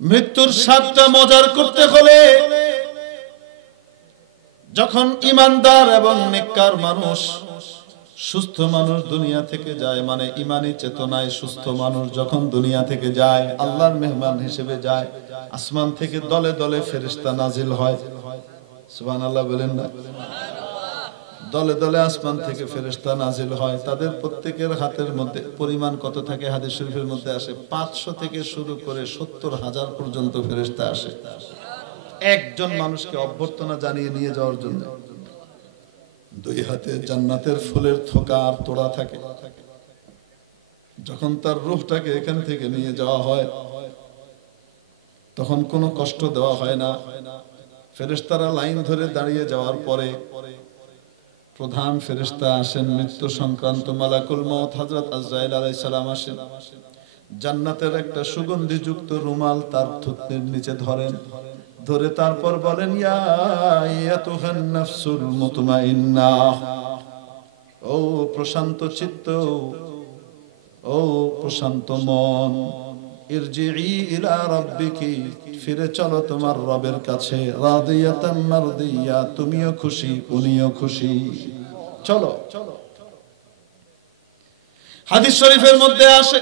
মৃত্যুর স্বাদটা মজার করতে হলে যখন ঈমানদার এবং নেককার মানুষ, সুস্থ মানুষ দুনিয়া থেকে যায়, মানে ঈমানী চেতনায় সুস্থ মানুষ যখন দুনিয়া থেকে যায়, আল্লাহর মেহমান হিসেবে যায়, আসমান থেকে দলে দলে ফেরেশতা নাজিল হয়। সুবহানাল্লাহ বলেন না? দলে দলে আসমান থেকে ফেরেশতা নাজিল হয়। তাদের প্রত্যেকের হাতের মধ্যে পরিমাণ কত থাকে? হাদিস শরীফের মধ্যে আসে 500 থেকে শুরু করে 70,000 পর্যন্ত ফেরেশতা আসে একজন মানুষকে অভ্যর্থনা জানিয়ে নিয়ে যাওয়ার জন্য। দুই হাতে জান্নাতের ফুলের থোকা আর তোড়া থাকে। যখন তার রূহটাকে এখান থেকে নিয়ে যাওয়া হয় তখন কোনো কষ্ট দেওয়া হয় না। ফেরেশতারা লাইন ধরে দাঁড়িয়ে যাওয়ার পরে প্রধান ফেরেশতা আসেন, মৃত্যু সংক্রান্ত মালাকুল মউত হযরত আজরাইল আলাইহিস সালাম আসেন। জান্নাতের একটা সুগন্ধিযুক্ত রুমাল তার থুতনির নিচে ধরেন, ধরে তারপর বলেন, ইয়া আইয়াতুহান নাফসুল মুতমাইন্নাহ, ও প্রশান্ত চিত্ত, ও প্রশান্ত মন, ইরজিই ইলা রাব্বিকি, ফিরে চলো তোমার রবের কাছে, রাদিয়াতাম মারদিয়া, তুমিও খুশি উনিও খুশি, চলো। হাদিস শরীফের মধ্যে আসে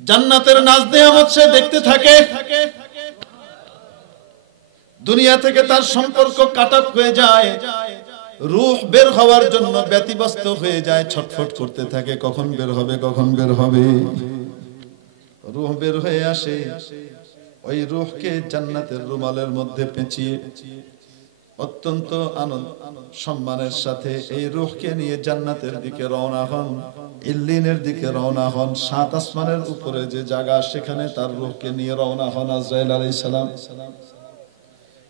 জান্নাতের নাজ নেয়ামত সে দেখতে থাকে। দুনিয়া থেকে তার সম্পর্ক কাট হয়ে যায়, রূহ বের হওয়ার জন্য ব্যতিব্যস্ত হয়ে যায়, ছটফট করতে থাকে, কখন বের হবে, কখন বের হবে। রূহ বের হয়ে আসে, ওই রূহকে জান্নাতের রুমালের মধ্যে পেঁচিয়ে অত্যন্ত আনন্দ সম্মানের সাথে এই রূহকে নিয়ে জান্নাতের দিকে রওনা হন, ইল্লিনের দিকে রওনা হন। 7 আসমানের উপরে যে জায়গা, সেখানে তার রূহকে নিয়ে রওনা হন আজরাইল আলাইহিস সালাম।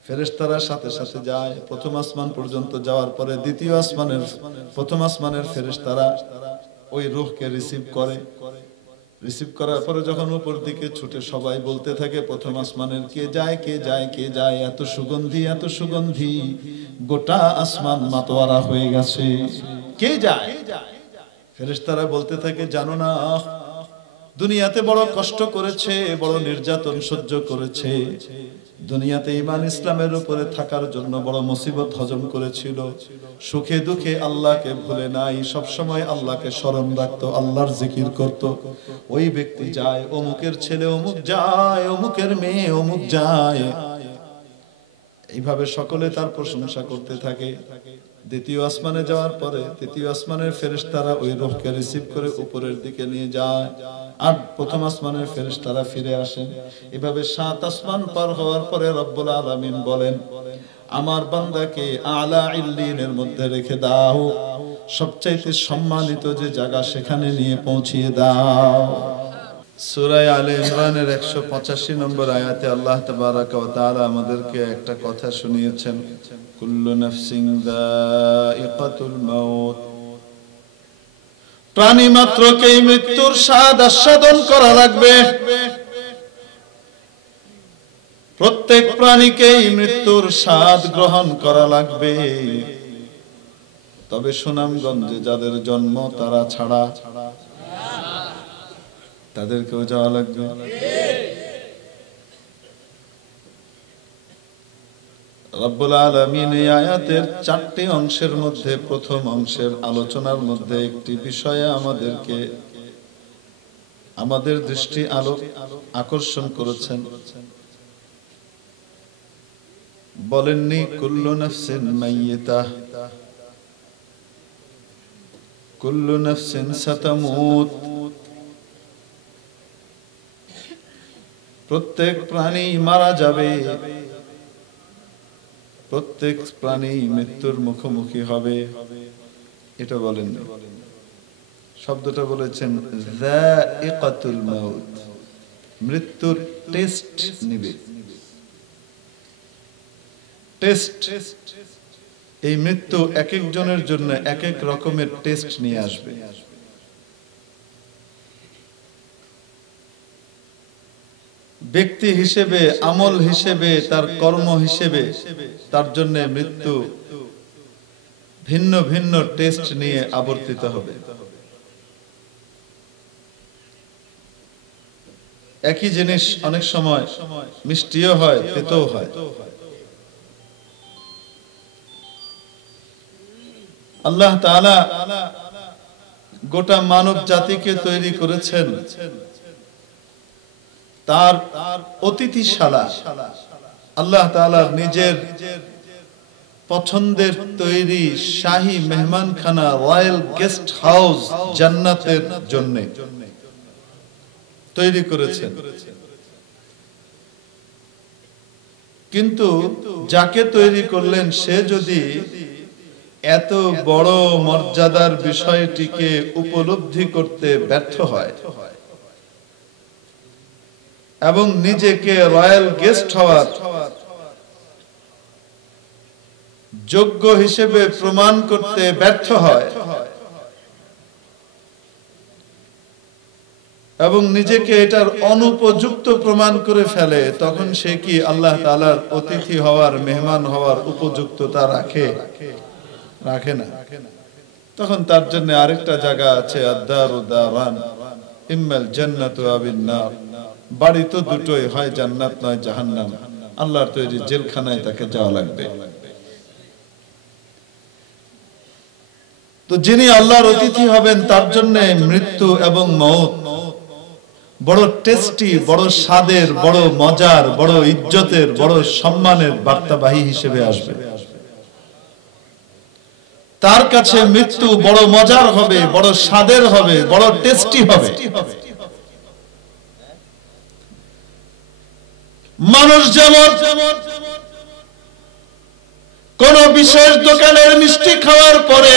ফেরেশতারা সাথে সাথে যায়, প্রথম আসমান পর্যন্ত যাওয়ার পরে দ্বিতীয় আসমানের প্রথম আসমানের ফেরেশতারা ওই রূহকে রিসিভ করে। রিসিভ করার পরে যখন উপর দিকে ছুটে সবাই বলতে থাকে প্রথম আসমানের, কে যায় কে যায় কে যায়, এত সুগন্ধি এত সুগন্ধি, গোটা আসমান মাতোয়ারা হয়ে গেছে, কে যায়? ফেরেশতারা বলতে থাকে, জানো না, দুনিয়াতে বড় কষ্ট করেছে, বড় নির্যাতন সহ্য করেছে, দুনিয়াতে ঈমান ইসলামের উপরে থাকার জন্য বড় মুসিবত হজম করেছিল, সুখে দুঃখে আল্লাহকে ভুলে নাই, সব সময় আল্লাহকে স্মরণ রাখতো, আল্লাহর জিকির করত। ওই ব্যক্তি যায়, অমুকের ছেলে অমুক যায়, অমুকের মেয়ে অমুক যায়, এইভাবে সকলে তার প্রশংসা করতে থাকে। দ্বিতীয় আসমানে যাওয়ার পরে তৃতীয় আসমানের ফেরেশতারা ওই রূহকে রিসিভ করে উপরের দিকে নিয়ে যায়, আর প্রথম আসমানের ফেরেশতারা ফিরে আসেন। এভাবে 7 আসমান পার হওয়ার পরে রব্বুল আলামিন বলেন, আমার বান্দাকে আলা ইল্লিনের মধ্যে রেখে দাও, সবচাইতে সম্মানিত যে জায়গা সেখানে নিয়ে পৌঁছিয়ে দাও। সূরা আলে ইমরানের 185 নম্বর আয়াতে আল্লাহ তাবারাকা ওয়া তাআলা আমাদেরকে একটা কথা শুনিয়েছেন, কুল্লু নাফসিন যায়িকাতুল মাউত, প্রাণী মাত্রকেই মৃত্যুর স্বাদ আস্বাদন করা লাগবে। প্রত্যেক প্রাণীকেই মৃত্যুর স্বাদ গ্রহণ করা লাগবে। তবে সুনামগঞ্জে যাদের জন্ম তারা ছাড়া তাদেরকেও যাওয়া লাগবে। রব্বুল আলামিন এই আয়াতের 4টি অংশের মধ্যে প্রথম অংশের আলোচনার মধ্যে একটি বিষয়ে আমাদের দৃষ্টি আকর্ষণ করেছেন। বলেননি কুল্লু নাফসিন মাইয়িতা, কুল্লু নাফসিন সাতামুত, প্রত্যেক প্রাণী মারা যাবে, প্রত্যেক প্রাণী মৃত্যুর মুখোমুখি হবে, এটা বলেন। শব্দটা বলেছেন যায়িকাতুল মাউত, মৃত্যুর টেস্ট নিবে। টেস্ট, এই মৃত্যু এক একজনের জন্য এক এক রকমের টেস্ট নিয়ে আসবে। ব্যক্তি হিসেবে, আমল হিসেবে, তার কর্ম হিসেবে তার জন্য মৃত্যু ভিন্ন ভিন্ন টেস্ট নিয়ে আবর্তিত হবে। একই জিনিস অনেক সময় মিষ্টিও হয়, তেতোও হয়। আল্লাহ তাআলা গোটা মানব জাতিকে তৈরি করেছেন তার অতিথিশালা। আল্লাহ তাআলা নিজের পছন্দের তৈরি শাহী মেহমানখানা, রয়্যাল গেস্ট হাউস জান্নাতের জন্য তৈরি করেছেন। কিন্তু যাকে তৈরি করলেন সে যদি এত বড় মর্যাদার বিষয়টিকে উপলব্ধি করতে ব্যর্থ হয় এবং নিজেকে রয়্যাল গেস্ট হওয়ার যোগ্য হিসেবে প্রমাণ করতে ব্যর্থ হয় এবং নিজেকে এটার অনুপযুক্ত প্রমাণ করে ফেলে, তখন সে কি আল্লাহ তাআলার অতিথি হওয়ার, মেহমান হওয়ার উপযুক্ততা রাখে? রাখে না। তখন তার জন্য আরেকটা জায়গা আছে, আদ-দারু দারান ইম্মাল জান্নাতু আবিন নার। বাড়ি তো দুটোই, হয় জান্নাত নয় জাহান্নাম। আল্লাহর তৈরি জেলখানায় তাকে যাওয়া লাগবে। তো যিনি আল্লাহর অতিথি হবেন তার জন্য মৃত্যু এবং মওত বড় টেস্টি, বড় স্বাদের, বড় মজার, বড় ইজ্জতের, বড় সম্মানের বার্তাবাহী হিসেবে আসবে। তার কাছে মৃত্যু বড় মজার হবে, বড় স্বাদের হবে, বড় টেস্টি হবে। মানুষ যেমন কোন বিশেষ দোকানের মিষ্টি খাওয়ার পরে,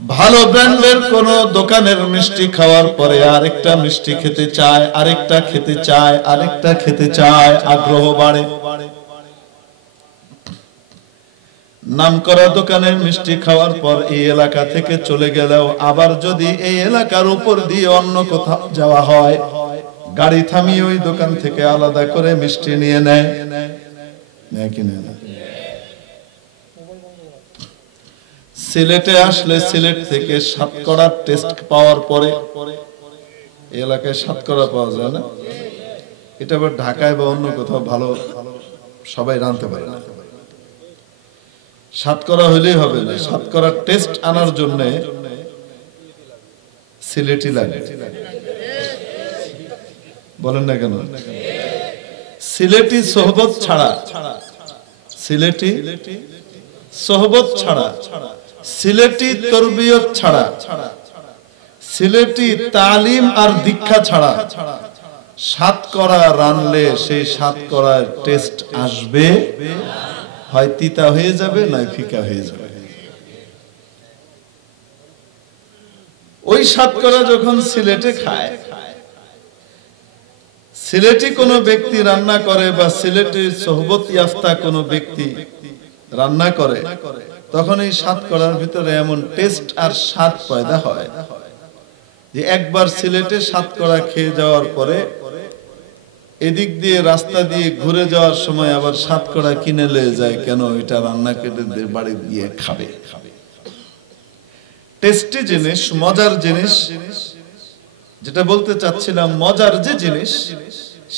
ভালো ব্র্যান্ডের কোন দোকানের মিষ্টি খাওয়ার পরে আরেকটা মিষ্টি খেতে চায়, আরেকটা খেতে চায়, আরেকটা খেতে চায়, আগ্রহ বাড়ে। নামকরা দোকানের মিষ্টি খাওয়ার পর এই এলাকা থেকে চলে গেলেও আবার যদি এই এলাকার উপর দিয়ে অন্য কোথাও যাওয়া হয়, গাড়ি থামিয়ে ওই দোকান থেকে আলাদা করে মিষ্টি নিয়ে নেয়। সিলেটে আসলে সিলেট থেকে সাতকড়ার টেস্ট পাওয়ার পরে, এলাকায় সাতকড়া পাওয়া যায় না, এটা আবার ঢাকায় বা অন্য কোথাও ভালো সবাই রাঁধতে পারে না। সাতকড়া হইলেই হবে না, সাতকড়ার টেস্ট আনার জন্য সিলেটি লাগে। বলেন না কেন? সিলেটি সোহবত ছাড়া, সিলেটি সোহবত ছাড়া, সিলেটি তরবিয়ত ছাড়া, সিলেটি তালিম আর দীক্ষা ছাড়া সাতকড়া রানলে সেই সাতকড়ার টেস্ট আসবে, হয় তিতা হয়ে যাবে, নয় ফিকা হয়ে যাবে। ওই সাতকড়া যখন সিলেটে খায়, সিলেটি কোন ব্যক্তি রান্না করে বা সিলেটের সোহবত ইয়াফতা কোন ব্যক্তি রান্না করে, তখন এই সাতকড়ার ভিতরে এমন টেস্ট আর স্বাদ পয়দা হয় যে একবার সিলেটে সাতকড়া খেয়ে যাওয়ার পরে এদিক দিয়ে রাস্তা দিয়ে ঘুরে যাওয়ার সময় আবার সাতকড়া কিনে নিয়ে যায়, কেন? এটা রান্না কেটে বাড়ি দিয়ে খাবে। টেস্টি জিনিস, মজার জিনিস, যেটা বলতে চাচ্ছিলাম, মজার যে জিনিস,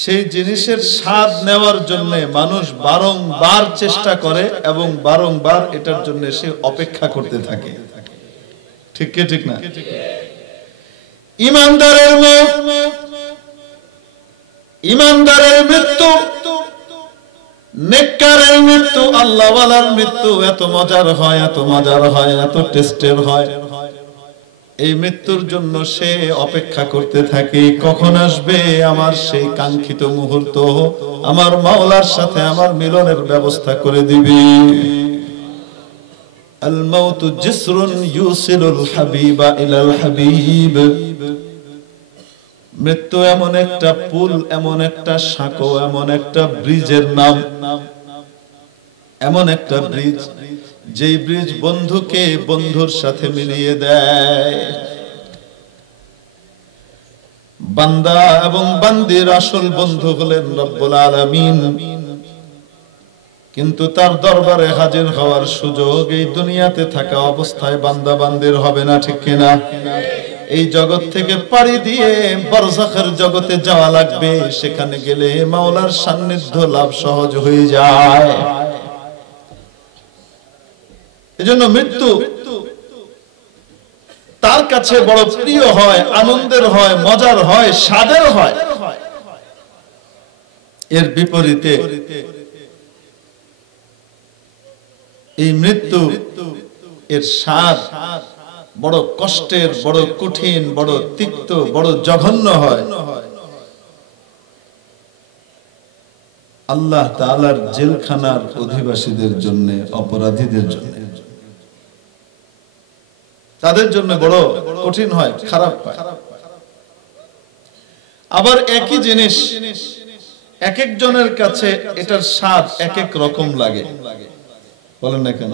সেই জিনিসের স্বাদ নেওয়ার জন্য মানুষ বারংবার চেষ্টা করে এবং বারংবার এটার জন্য সে অপেক্ষা করতে থাকে। ঠিক কি ঠিক না? ইমানদারের মত, ইমানদারের মৃত্যু, নেককারের মৃত্যু, আল্লাহওয়ালার মৃত্যু এত মজার হয়, এত মজার হয়, এত টেস্টের হয়। এই মৃত্যুর জন্য সে অপেক্ষা করতে থাকে, কখন আসবে আমার সেই কাঙ্ক্ষিত মুহূর্ত, আমার মাওলার সাথে আমার মিলনের ব্যবস্থা করে দিবি। আল মাউতু জিসরুন ইউসিলুল হাবিবা ইলাল হাবিব। মৃত্যু এমন একটা পুল, এমন একটা সাঁকো, এমন একটা ব্রিজের নাম, এমন একটা ব্রিজ, যেই ব্রিজ বন্ধুকে বন্ধুর সাথে মিলিয়ে দেয়। বান্দা এবং বান্দির আসল বন্ধু হলেন রব্বুল আলামিন, কিন্তু তার দরবারে হাজির হওয়ার সুযোগ এই দুনিয়াতে থাকা অবস্থায় বান্দা বান্দির হবে না, ঠিক কিনা? এই জগৎ থেকে পাড়ি দিয়ে বারজাখের জগতে যাওয়া লাগবে, সেখানে গেলে মাওলার সান্নিধ্য লাভ সহজ হয়ে যায়। এজন্য মৃত্যু তার কাছে বড় প্রিয় হয়, আনন্দের হয়, মজার হয়, স্বাদের হয়। এর বিপরীতে এই মৃত্যু এর স্বাদ বড় কষ্টের, বড় কঠিন, বড় তিক্ত, বড় জঘন্য হয়। আল্লাহ তাআলার জেলখানার অধিবাসীদের জন্য, অপরাধীদের জন্য, তাদের জন্য বড় কঠিন হয়, খারাপ হয়। আবার একই জিনিস এক একজনের কাছে এটার স্বাদ এক এক রকম লাগে। বলেন না কেন?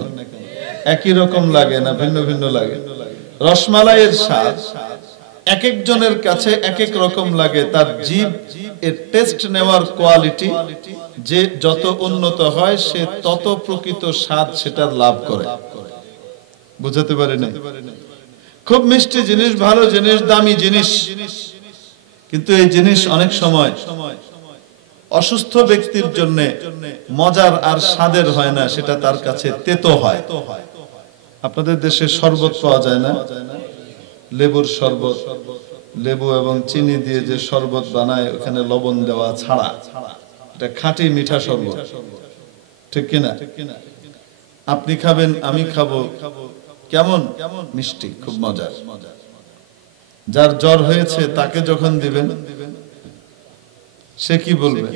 একই রকম লাগে না, ভিন্ন ভিন্ন লাগে। রসমালাইয়ের স্বাদ এক একজনের কাছে এক এক রকম লাগে। তার জিভ এর টেস্ট নেওয়ার কোয়ালিটি যে যত উন্নত হয়, সে তত প্রকৃত স্বাদ সেটার লাভ করে। বুঝাতে পারি না? খুব মিষ্টি জিনিস, ভালো জিনিস, দামি জিনিস, কিন্তু এই জিনিস অনেক সময় অসুস্থ ব্যক্তির জন্য মজার আর স্বাদের হয় না, সেটা তার কাছে তেতো হয়। আপনাদের দেশে শরবত পাওয়া যায় না? লেবুর শরবত, লেবু এবং চিনি দিয়ে যে শরবত বানায়, ওখানে লবণ দেওয়া ছাড়া, এটা খাঁটি মিঠা শরবত, ঠিক কিনা? আপনি খাবেন, আমি খাবো, কেমন মিষ্টি, খুব মজার। যার জ্বর হয়েছে তাকে যখন দিবেন, সে কি বলবে?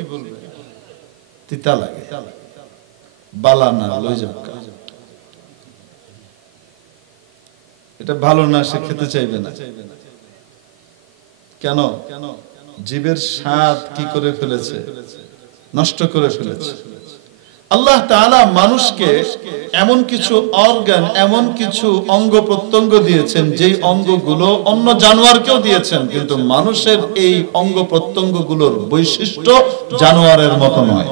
তিতা লাগে, বালা না, লই যাও, এটা ভালো না, সে খেতে চাইবে না। কেন? জীবের স্বাদ কি করে ফেলেছে? নষ্ট করে ফেলেছে। আল্লাহ তাআলা মানুষকে এমন কিছু অর্গান, এমন কিছু অঙ্গ প্রত্যঙ্গ দিয়েছেন, যেই অঙ্গগুলো অন্য জানোয়ারকেও দিয়েছেন, কিন্তু মানুষের এই অঙ্গ প্রত্যঙ্গগুলোর বৈশিষ্ট্য জানোয়ারের মতো নয়।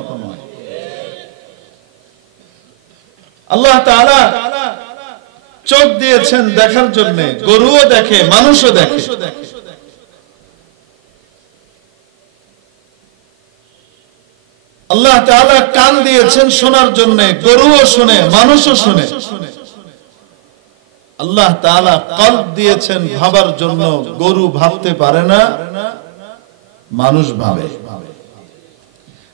আল্লাহ তাআলা চোখ দিয়েছেন দেখার জন্য, গরুও দেখে, মানুষও দেখে। আল্লাহ তাআলা কান দিয়েছেন শোনার জন্য, গরুও শুনে, মানুষও শুনে। আল্লাহ তাআলা কলব দিয়েছেন ভাবার জন্য, গরু ভাবতে পারে না, মানুষ ভাবে।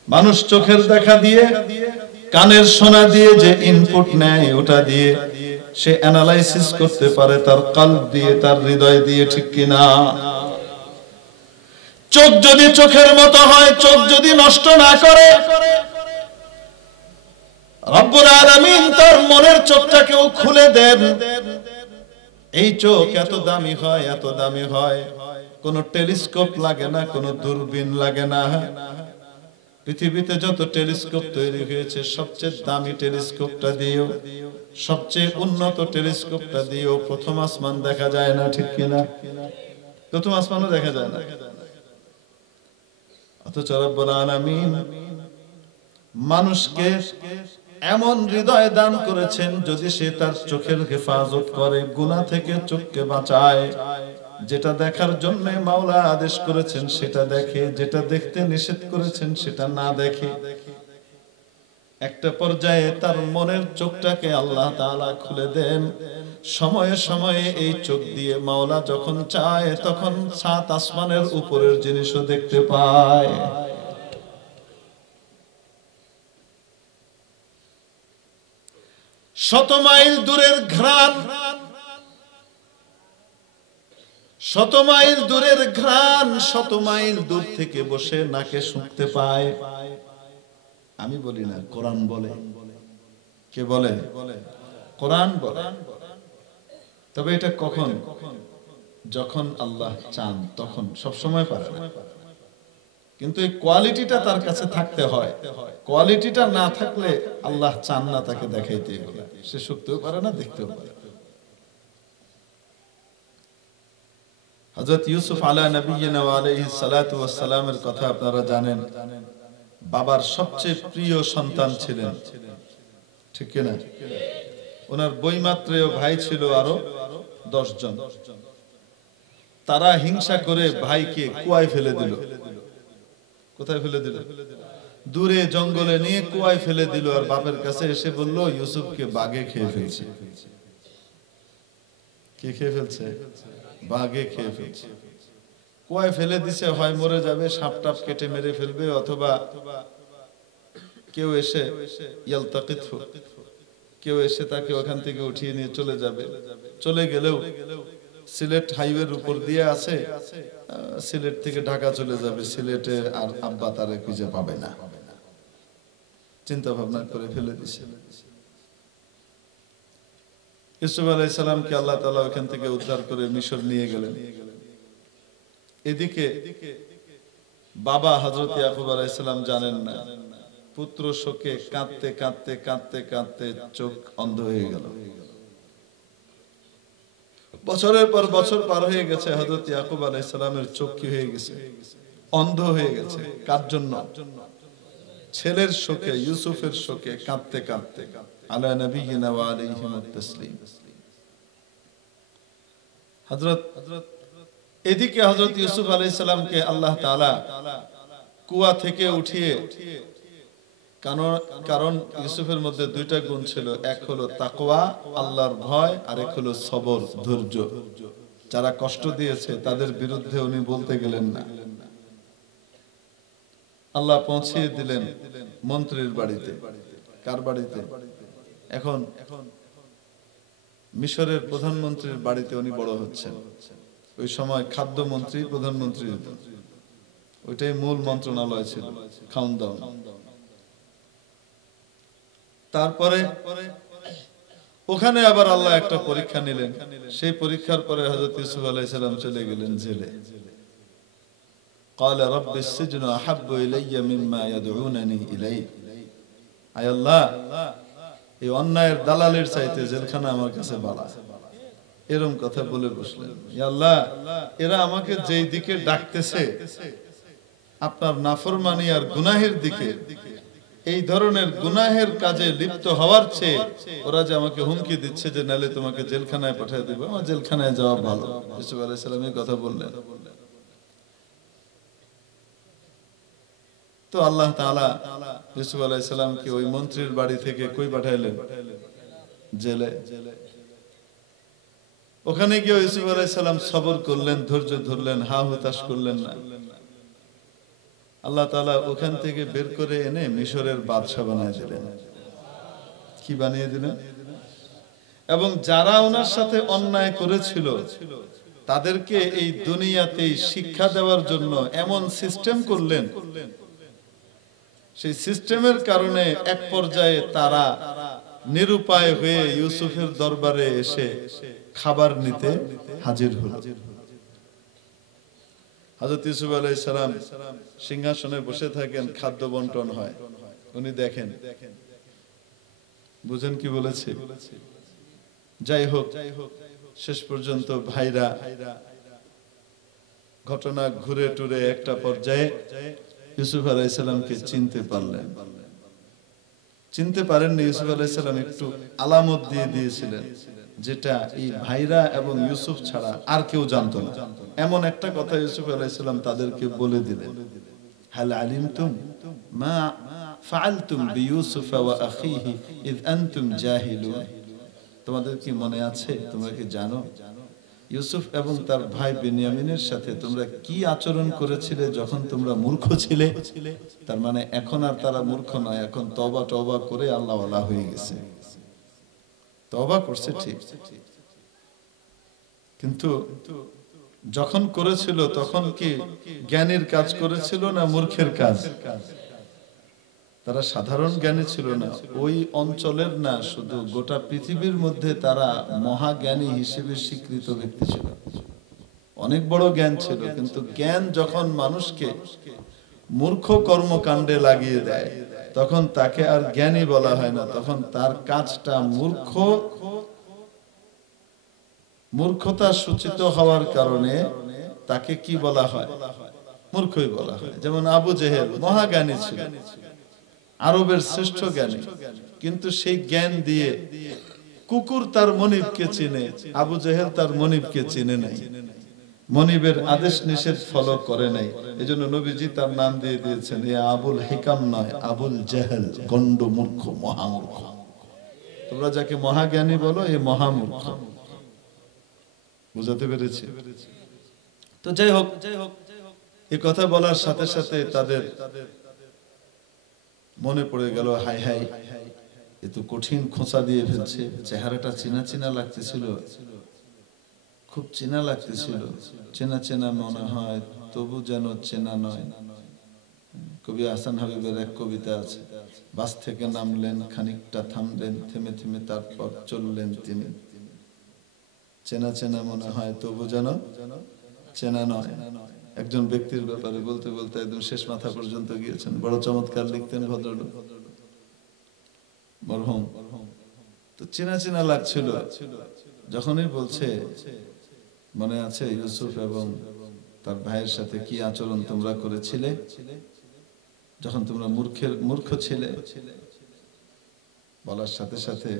মানুষ চোখের দেখা দিয়ে, কানের শোনা দিয়ে যে ইনপুট নেয়, ওটা দিয়ে সে অ্যানালাইসিস করতে পারে তার কলব দিয়ে, তার হৃদয় দিয়ে, ঠিক কিনা? চোখ যদি চোখের মতো হয়, চোখ যদি নষ্ট না করে, রব্বুল আলামিন তার মনের চোখটাকেও খুলে দেন। এই চোখ এত দামি হয়, এত দামি হয়, কোন টেলিস্কোপ লাগে না, কোন দূরবীন লাগে না। পৃথিবীতে যত টেলিস্কোপ তৈরি হয়েছে, সবচেয়ে দামি টেলিস্কোপটা দিয়েও, সবচেয়ে উন্নত টেলিস্কোপটা দিয়েও প্রথম আসমান দেখা যায় না, ঠিক কিনা? প্রথম আসমানও দেখা যায় না। অথচ রব্বুল আলামিন মানুষকে এমন হৃদয় দান করেছেন, যদি সে তার চোখের হেফাজত করে, গুনাহ থেকে চোখকে বাঁচায়, যেটা দেখার জন্য মাওলা আদেশ করেছেন সেটা দেখে, যেটা দেখতে নিষেধ করেছেন সেটা না দেখে, একটা পর্যায়ে তার মনের চোখটাকে আল্লাহ তাআলা খুলে দেন। সময়ে সময়ে এই চোখ দিয়ে মাওলা যখন চায়, তখন 7 আসমানের উপরের জিনিসও দেখতে পায়। শত মাইল দূরের ঘ্রাণ, শত মাইল দূরের ঘ্রাণ, শত মাইল দূর থেকে বসে নাকে শুঁকতে পায়। আমি বলি না, কোরআন বলে। কে বলে? কোরআন বলে। তবে এটা কখন? যখন আল্লাহ চান তখন, সব সময় পারে না। কিন্তু এই কোয়ালিটিটা তার কাছে থাকতে হয়। কোয়ালিটিটা না থাকলে আল্লাহ চান না তাকে দেখাইতে, এগুলা সে শুনতেও পারে না, দেখতেও পারে না। হযরত ইউসুফ আলা নবিয়িনা ওয়া আলাইহিস সালাতু ওয়াস সালামের কথা আপনারা জানেন। বাবার সবচেয়ে প্রিয় সন্তান ছিলেন, ঠিক কি না? ওনার বৈমাত্রেয় ভাই ছিল আরো 10 জন। তারা হিংসা করে ভাইকে কুয়ায় ফেলে দিল। কোথায় ফেলে দিল? দূরে জঙ্গলে নিয়ে কুয়ায় ফেলে দিল। আর বাপের কাছে এসে বলল, ইউসুফকে বাঘে খেয়ে ফেলছে। কে খেয়ে ফেলছে? বাঘে খেয়ে ফেলছে। কুয়ায় ফেলে দিছে, হয় মরে যাবে, সাপ টাপ কেটে মেরে ফেলবে, অথবা কেউ এসে ইয়ালতাকিতহু, কেউ এসে তাকে ওখান থেকে উঠিয়ে নিয়ে চলে যাবে। চলে গেলেও সিলেট হাইওয়ের উপর দিয়ে আছে, সিলেট থেকে ঢাকা চলে যাবে, সিলেটে আর আব্বা তারে খুঁজে পাবে না। চিন্তা ভাবনা করে ফেলে দিছে। ইউসুফ আলাইহিস সালামকে আল্লাহ তাআলা ওখান থেকে উদ্ধার করে মিশর নিয়ে গেলেন। এদিকে বাবা হযরত ইয়াকুব আলাইহিস সালাম জানেন না, পুত্র শোকে কাঁদতে কাঁদতে কাঁদতে কাঁদতে চোখ অন্ধ হয়ে গেল। বছরের পর বছর পার হয়ে গেছে, হযরত ইয়াকুব আলাইহিস সালামের চোখ কি হয়ে গেছে? অন্ধ হয়ে গেছে। কার জন্য? ছেলের শোকে, ইউসুফের শোকে কাঁদতে কাঁদতে। আলা নবিয়িনা ওয়া আলাইহিমুত তাসলিম। এদিকে হযরত ইউসুফ আলাইহিস সালামকে আল্লাহ তাআলা কুয়া থেকে উঠিয়ে, কারণ ইউসুফের মধ্যে দুইটা গুণ ছিল, এক হলো তাকওয়া, আল্লাহর ভয়, আর এক হলো সবর, ধৈর্য। যারা কষ্ট দিয়েছে তাদের বিরুদ্ধে উনি বলতে গেলেন না। আল্লাহ পৌঁছিয়ে দিলেন মন্ত্রীর বাড়িতে। কার বাড়িতে? এখন মিশরের প্রধানমন্ত্রীর বাড়িতে উনি বড় হচ্ছেন। ওই সময় খাদ্যমন্ত্রী প্রধানমন্ত্রী, ওইটাই মূল মন্ত্রণালয় ছিল, খাওন দাওন। তারপরে ওখানে আবার আল্লাহ একটা পরীক্ষা নিলেন। সেই পরীক্ষার পরে হযরত ইউসুফ আলাইহিস সালাম চলে গেলেন জেলে। قال رب السجن احب الي مما يدعونني اليه। আয় আল্লাহ, এই অন্যায়ের দালালের চাইতে জেলখানা আমার কাছে ভালো। এরকম কথা বলে বসলেন। ইয়া আল্লাহ, এরা আমাকে যেই দিকে ডাকতেছে, আপনার নাফরমানি আর গুনাহের দিকে, এই ধরনের গুনাহের কাজে লিপ্ত হওয়ার চেয়ে ওরা যে আমাকে হুমকি দিচ্ছে যে নালে তোমাকে জেলখানায় পাঠিয়ে দেব, আমার জেলখানায় যাওয়া ভালো। ইউসুফ আলাইহিস সালাম এই কথা বললেন। তো আল্লাহ তাআলা ইউসুফ আলাইহিস সালামকে ওই মন্ত্রীর বাড়ি থেকে কই পাঠাইলেন? জেলে। ওখানে গিয়ে ইউসুফ আলাইহিস সালাম সবর করলেন, ধৈর্য ধরলেন, হা হুতাশ করলেন না। আল্লাহ তাআলা ওখান থেকে বের করে এনে মিশরের বাদশা বানিয়ে দিলেন। কি বানিয়ে দিলেন? এবং যারা ওনার সাথে অন্যায় করেছিল তাদেরকে এই দুনিয়াতেই শিক্ষা দেওয়ার জন্য এমন সিস্টেম করলেন, সেই সিস্টেমের কারণে এক পর্যায়ে তারা নিরুপায় হয়ে ইউসুফের দরবারে এসে খাবার নিতে হাজির হলো। হযরত ইউসুফ আলাইহিস সালাম সিংহাসনে বসে থাকেন, খাদ্য বন্টন হয়। উনি দেখেন, বুঝেন কি বলেছে? যাই হোক, শেষ পর্যন্ত ভাইরা ঘটনা ঘুরে টুরে একটা পর্যায়ে ইউসুফ আলাইহিস সালামকে চিনতে পারলেন। চিনতে পারেননি, ইউসুফ আলাইহিস সালাম একটু আলামত দিয়ে দিয়েছিলেন, যেটা এই ভাইরা এবং ইউসুফ ছাড়া আর কেউ জানতো না। এমন একটা কথা ইউসুফ আলাইহিস সালাম তাদেরকে বলে দিলেন, হাল আলিমতুম মা ফাআলতুম বিইউসুফ ওয়া আখিহি ইয আনতুম জাহিলুন। তোমাদের কি মনে আছে, তোমরা কি জানো ইউসুফ এবং তার ভাই বেনিয়ামিনের সাথে তোমরা কি আচরণ করেছিলে যখন তোমরা মূর্খ ছিলে? তার মানে এখন আর তারা মূর্খ নয়, এখন তওবা করে আল্লাহওয়ালা হয়ে গেছে। তওবা করছে ঠিক, কিন্তু যখন করেছিল তখন কি জ্ঞানীর কাজ করেছিল না মূর্খের কাজ? তারা সাধারণ জ্ঞানী ছিল না, ওই অঞ্চলের না, শুধু গোটা পৃথিবীর মধ্যে তারা মহাজ্ঞানী হিসেবে স্বীকৃত ব্যক্তি ছিল। অনেক বড় জ্ঞান ছিল, কিন্তু জ্ঞান যখন মানুষকে মূর্খ কর্মকাণ্ডে লাগিয়ে দেয় তখন তাকে আর জ্ঞানী বলা হয় না, তখন তার কাজটা মূর্খতা সূচিত হওয়ার কারণে তাকে কি বলা হয়? মূর্খই বলা হয়। যেমন আবু জেহেল মহাজ্ঞানী ছিল, আরবের শ্রেষ্ঠ জ্ঞানী, কিন্তু সেই জ্ঞান দিয়ে কুকুর তার মনিবকে চিনে, আবু জেহেল তার মনিবকে চিনে নাই। মনিবের আদেশ নিষেধ ফলো করে নাই, এজন্য নবীজি তার নাম দিয়ে দিয়েছেন এ আবুল হিকাম নয়, আবুল জাহেল, গন্ড মূর্খ, মহামূর্খ। তোমরা যাকে মহাজ্ঞানী বলো এ মহামূর্খ। বুঝাতে পেরেছি? তো যাই হোক, এই কথা বলার সাথে সাথে তাদের মনে পড়ে গেল, হাই হাই এ তো কঠিন খোঁচা দিয়ে ফেলছে। চেহারাটা চেনা চেনা লাগতেছিল, খুব চেনা লাগতেছিল, চেনা চেনা মনে হয়, তবু যেন চেনা নয়। কবি আহসান হাবিবের এক কবিতা আছে, বাস থেকে নামলেন, খানিকটা থামলেন, থেমে থেমে তারপর চললেন তিনি। চেনা চেনা মনে হয়, তবু যেন চেনা নয়। একজন ব্যক্তির ব্যাপারে বলতে বলতে একদম শেষ মাথা পর্যন্ত গিয়েছেন। বড় চমৎকার লিখতেন ভদ্রলোক, মরহুম। তো চেনা চেনা লাগছিল। যখনই বলছে, মনে আছে ইউসুফ এবং তার ভাইয়ের সাথে কি আচরণ তোমরা করেছিলে যখন তোমরা মূর্খ ছিলে, বলার সাথে সাথে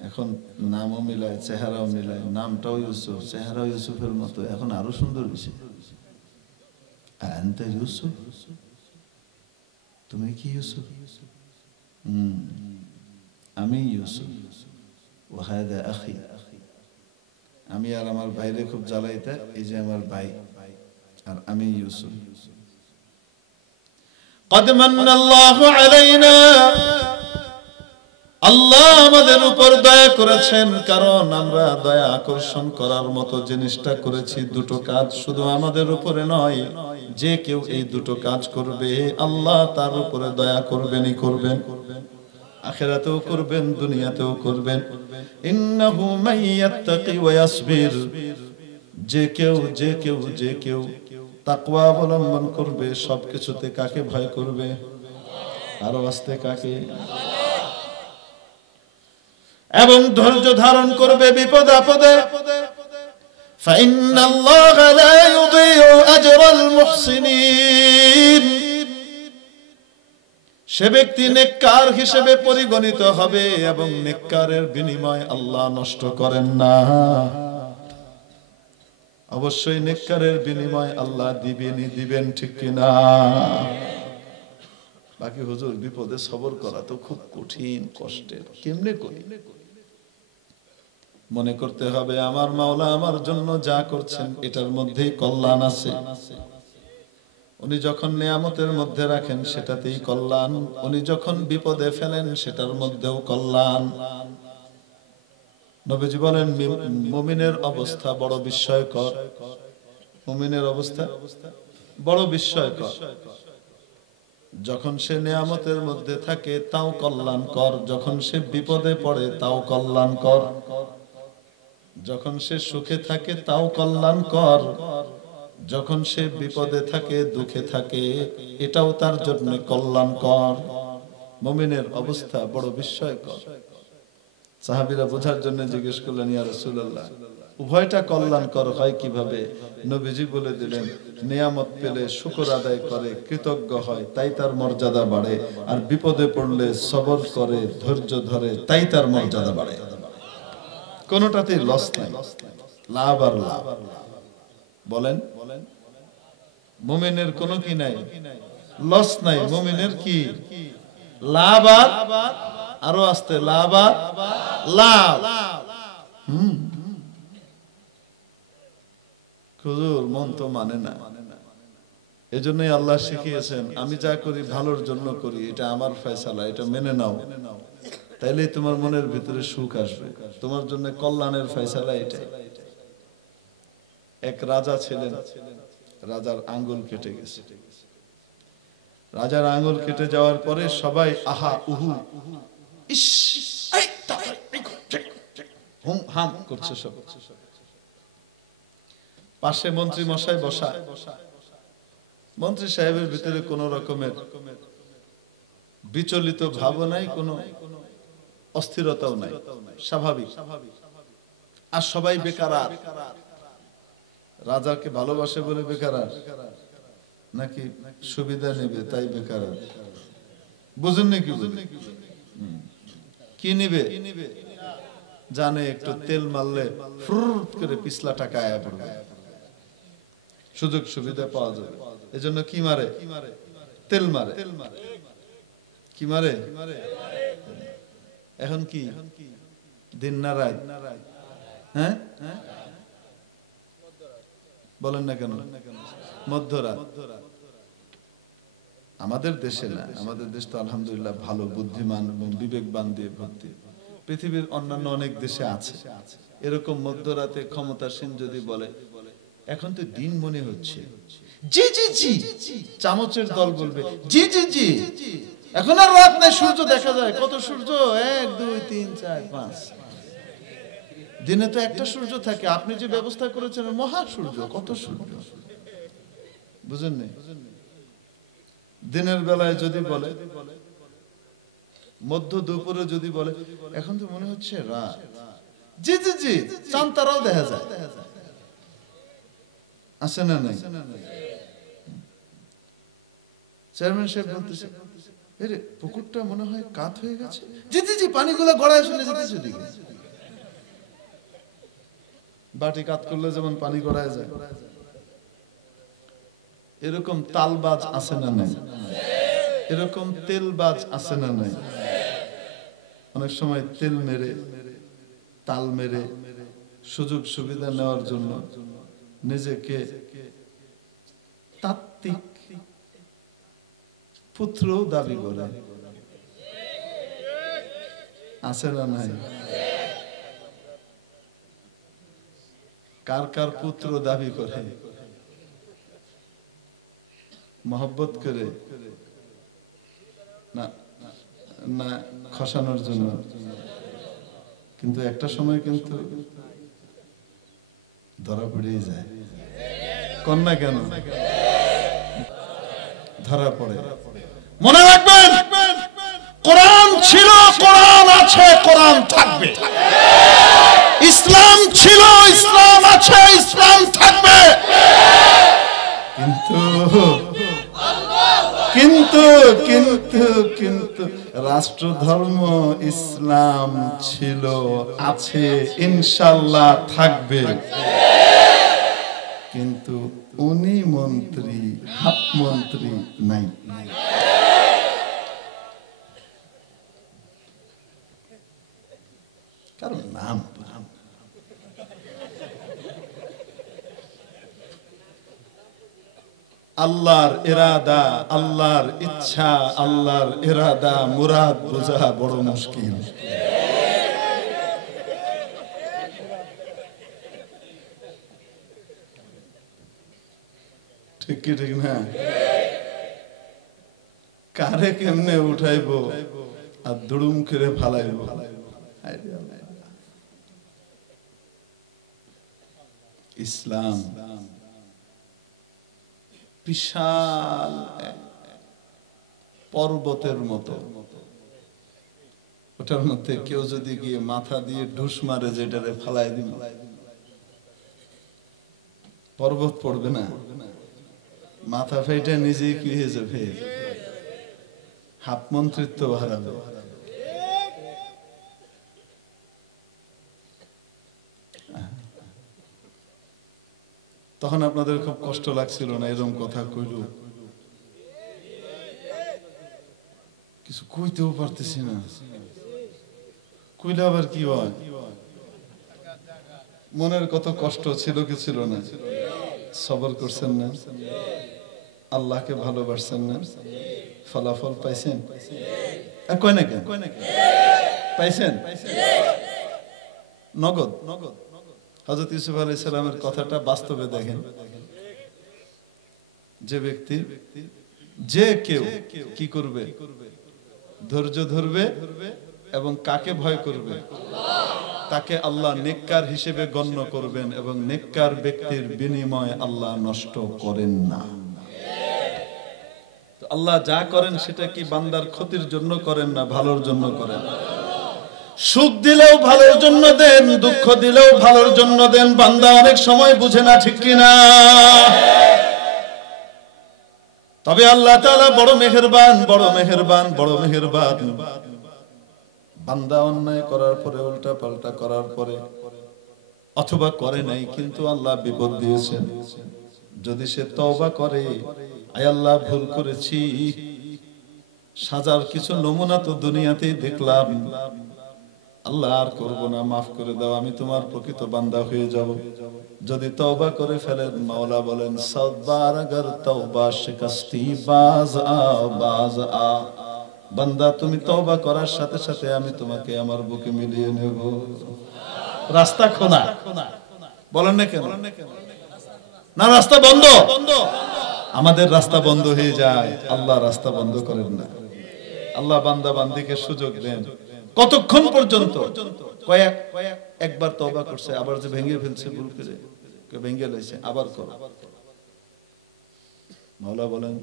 এখন নামও মিলায়, চেহারাও মিলায়, নামটাও ইউসুফ, চেহারাও ইউসুফের মতো, এখন আরো সুন্দর হয়েছে। আনতা ইউসুফ, তুমি কি ইউসুফ? আমি ইউসুফ, ওয়াহাদা আখি, আমি আর আমার ভাইরে খুব জ্বালাইতা, এই যে আমার ভাই, আর আমি ইউসুফ। قد من الله علينا, আল্লাহ আমাদের উপর দয়া করেছেন, কারণ আমরা দয়া আকর্ষণ করার মতো জিনিসটা করেছি। দুটো কাজ শুধু আমাদের উপরে নয়, যে কেউ এই দুটো কাজ করবে আল্লাহ তার উপরে দয়া করবেনই করবেন, আখিরাতেও করবেন, দুনিয়াতেও করবেন। ইন্নাহু মাইয়াত্তাকি ওয়া ইয়াসবির, যে কেউ তাকওয়া অবলম্বন করবে, সবকিছুতে কাকে ভয় করবে? আরো আস্তে কাকে? এবং ধৈর্য ধারণ করবে বিপদ আপদে। ফাইন্নাল্লাহা লা ইউযিউ আজরাল মুহসিনিন, সে ব্যক্তি নেককার হিসেবে পরিগণিত হবে এবং নেককারের বিনিময় আল্লাহ নষ্ট করেন না। অবশ্যই নেককারের বিনিময় আল্লাহ দিবেন, ঠিক কিনা? বাকি হুজুর বিপদে সবর করা তো খুব কঠিন, কষ্টের, কেমনে করি? মনে করতে হবে আমার মাওলা আমার জন্য যা করছেন এটার মধ্যেই কল্যাণ আছে। উনি যখন নিয়ামতের মধ্যে রাখেন সেটাতেই কল্যাণ, উনি যখন বিপদে ফেলেন সেটার মধ্যেও কল্যাণ। নবীজি বলেন মুমিনের অবস্থা বড় বিস্ময়কর, মুমিনের অবস্থা বড় বিস্ময়কর। যখন সে নিয়ামতের মধ্যে থাকে তাও কল্যাণকর, যখন সে বিপদে পড়ে তাও কল্যাণকর, যখন সে সুখে থাকে তাও কল্যাণকর, যখন সে বিপদে থাকে, দুঃখে থাকে, এটাও তার জন্য কল্যাণকর। মুমিনের অবস্থা বড় বিস্ময়কর। সাহাবীরা বোঝার জন্য জিজ্ঞেস করলেন, ইয়া রাসূলুল্লাহ, উভয়টা কল্যাণকর হয় কিভাবে? নবীজি বলে দিলেন, নিয়ামত পেলে শুকর আদায় করে, কৃতজ্ঞ হয়, তাই তার মর্যাদা বাড়ে, আর বিপদে পড়লে সবর করে, ধৈর্য ধরে, তাই তার মর্যাদা বাড়ে। কোনোটাতেই লস নাই, লাভ আর লাভ। বলেন, মুমিনের কোনো কি নাই? লস নাই। মুমিনের কি? লাভ আর আরো আসতে লাভ আর লাভ। হুজুর মন তো মানে না। এজন্যই আল্লাহ শিখিয়েছেন, আমি যা করি ভালোর জন্য করি, এটা আমার ফয়সালা, এটা মেনে নাও, তাইলেই তোমার মনের ভিতরে সুখ আসবে, তোমার জন্য কল্যাণের ফয়সালা এটাই। এক রাজা ছিলেন, রাজার আঙ্গুল কেটে গেছে। রাজার আঙ্গুল কেটে যাওয়ার পরে সবাই আহা উহু ইস হুম হাম করছে সব। পাশে মন্ত্রী মশাই বসা। মন্ত্রী সাহেবের ভিতরে কোন রকমের বিচলিত ভাব নাই, কোন অস্থিরতাও নাই, স্বাভাবিক। আর সবাই বেকারার। রাজাকে ভালোবাসে বলে বেকারার, নাকি সুবিধা নেবে তাই বেকারার? বুঝেন নাকি? কি নিবে? জানে একটু তেল মারলে ফুরুত করে পিছলা টাকা আয়া পড়বে, সুযোগ সুবিধা পাওয়া যাবে। এজন্য কি মারে? তেল মারে। কি মারে? এখন কি দিন না রাত? হ্যাঁ বলেন না কেন? মধ্যরাত। আমাদের দেশে না, আমাদের দেশ তো আলহামদুলিল্লাহ ভালো, বুদ্ধিমান এবং বিবেকবান দিয়ে ভর্তি। পৃথিবীর অন্যান্য অনেক দেশে আছে এরকম মধ্যরাতে ক্ষমতাসীন যদি বলে এখন তো দিন মনে হচ্ছে, জি জি জি, চামচের দল বলবে জি জি জি, এখন আর রাত নাই, সূর্য দেখা যায়। কত সূর্য? 1 2 3 4 5। দিনে তো একটা সূর্য থাকে, আপনি যে ব্যবস্থা করেছেন মহা সূর্য, কত সূর্য, বুঝেন না? দিনের বেলায় যদি বলে, মধ্য দুপুরে যদি বলে এখন তো মনে হচ্ছে রাত, জি জি জি, চাঁদ তারাও দেখা যায়। আছে না নাই? চেয়ারম্যান সাহেব বলতেছে এরে পুকুরটা মনে হয় কাত হয়ে গেছে, জি জি জি, পানিগুলো গড়ায় চলে যেতেছে ওদিকে। বাটি কাত করলে যেমন পানি গড়ায় যায়, এরকম তালবাজ আছে না নাই? এরকম তেলবাজ আছে না নাই? অনেক সময় তেল মেরে, তাল মেরে, সুযোগ সুবিধা নেওয়ার জন্য নিজেকে তাত্ত্বিক পুত্র দাবি করে, আছে না নাই? কার কার পুত্র দাবি করে? মহব্বত করে না না খসানোর জন্য, কিন্তু একটা সময় কিন্তু ধরা পড়ে যায়। কন্যা কেন ধরা পড়ে? মনে রাখবেন, কোরআন ছিল, কোরআন আছে, কোরআন থাকবে। ইসলাম ছিল, ইসলাম আছে, ইসলাম থাকবে। কিন্তু কিন্তু কিন্তু রাষ্ট্র ধর্ম ইসলাম ছিল, আছে, ইনশাআল্লাহ থাকবে। কিন্তু উনি মন্ত্রী, হাফ মন্ত্রী নাই। কারণ নাম আল্লাহর ইরাদা, আল্লাহর ইচ্ছা, আল্লাহর ইরাদা মুরাদ বোঝা বড় মুশকিল। ঠিক কি ঠিক না? কারে কেমনে উঠাইবো আর দুড়ুম করে ফালাইবো, ইসলাম বিশাল পর্বতের মতো, ওটার মধ্যে কেউ যদি গিয়ে মাথা দিয়ে ঢুস মারে, যেটারে ফালাই দিন, পর্বত পড়বে না, মাথা ফেটে নিজেই কি হয়ে যাবে, হাফ মন্ত্রিত্ব হারাবে। তখন আপনাদের খুব কষ্ট লাগছিল না? এরকম কথা কইল, কিছু কইতেও পারতেছি না, কইলে আবার কি হয়? মনের কত কষ্ট ছিল কি ছিল না? সবর করছেন না? আল্লাহকে ভালোবাসছেন না? ফলাফল পাইছেন? কয় না কেন পাইছেন? নগদ। হযরত ইউসুফ আলাইহিস সালামের কথাটা বাস্তবে দেখেন। যে ব্যক্তি, যে কেউ কি করবে? ধৈর্য ধরবে এবং কাকে ভয় করবে? তাকে আল্লাহ নেককার হিসেবে গণ্য করবেন, এবং নেককার ব্যক্তির বিনিময় আল্লাহ নষ্ট করেন না। আল্লাহ যা করেন সেটা কি বান্দার ক্ষতির জন্য করেন না ভালোর জন্য করেন? সুখ দিলেও ভালোর জন্য দেন, দুঃখ দিলেও ভালোর জন্য দেন। বান্দা অনেক সময় বুঝে না, ঠিক কিনা? তবে আল্লাহ তাআলা বড় মেহেরবান, বড় মেহেরবান, বড় মেহেরবান। বান্দা অন্যায় করার পরে, উল্টা পাল্টা করার পরে, অথবা করে নাই কিন্তু আল্লাহ বিপদ দিয়েছেন, যদি সে তওবা করে, আয় আল্লাহ ভুল করেছি, সাজার কিছু নমুনা তো দুনিয়াতেই দেখলাম, আল্লাহ আর করবো না, মাফ করে দাও, আমি তোমার প্রকৃত বান্দা হয়ে যাব। যদি তওবা করে ফেলেন, মাওলা বলেন সাদবার আগর তওবা শিকস্তি বাজ আ, বান্দা তুমি তওবা করার সাথে সাথে আমি তোমাকে আমার বুকে মিলিয়ে নেব। রাস্তা খোলা, বলেন না কেন? না রাস্তা বন্ধ? আমাদের রাস্তা বন্ধ হয়ে যায়, আল্লাহ রাস্তা বন্ধ করেন না। আল্লাহ বান্দা বান্দিকে সুযোগ দেন। কতক্ষণ পর্যন্ত? একবার তওবা করছে, আবার যে ভেঙে ফেলছে, ভুল করে ভেঙে লইছে, আবার করো। মাওলা বলেন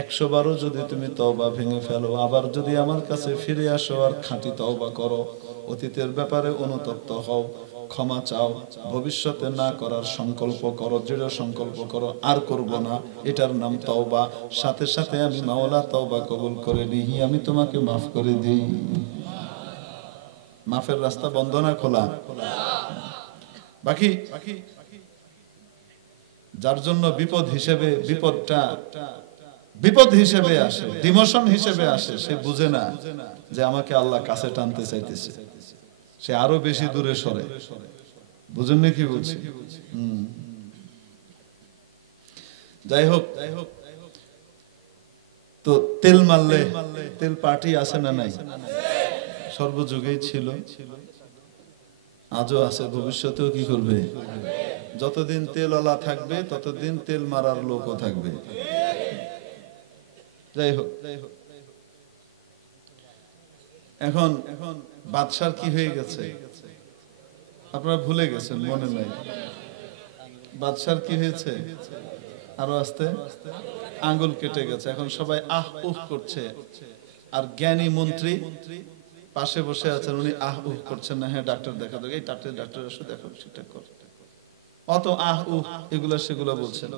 100 বারও যদি তুমি তওবা ভেঙে ফেলো, আবার যদি আমার কাছে ফিরে আসো আর খাঁটি তওবা করো, অতীতের ব্যাপারে অনুতপ্ত হও, ক্ষমা চাও, ভবিষ্যতে না করার সংকল্প করো, দৃঢ় সংকল্প করো, আর করব না, এটার নাম তওবা। সাথে সাথে আমি মাওলা তওবা কবুল করে নিই, আমি তোমাকে মাফ করে দিই। মাফের রাস্তা বন্ধ না খোলা? বাকি যার জন্য বিপদ হিসেবে, বিপদ হিসেবে আসে, ডিমোশন হিসেবে আসে, সে বুঝে না যে আমাকে আল্লাহ কাছে টানতে চাইতেছে, সে আরো বেশি দূরে সরে। বুঝেন না কি বলছি? যাই হোক, তো তেল মারলে তেল পার্টি আছে না নাই? সর্বযুগেই ছিল, আজও আছে, ভবিষ্যতেও কি করবে? যতদিন তেলওয়ালা থাকবে ততদিন তেল মারার লোকও থাকবে। যাই হোক, এখন বাদশার কি হয়ে গেছে আপনারা ভুলে গেছেন, মনে নাই? বাদশার কি হয়েছে? আরো আস্তে আঙ্গুল কেটে গেছে। এখন সবাই আহ উহ করছে, আর জ্ঞানী মন্ত্রী পাশে বসে আছেন, উনি আহ উহ করছেন না। হ্যাঁ ডাক্তার দেখা দরকার, এই ডাক্তার এসে দেখো, সেটা কর, অত আহ উহ এগুলা সেগুলা বলছেন।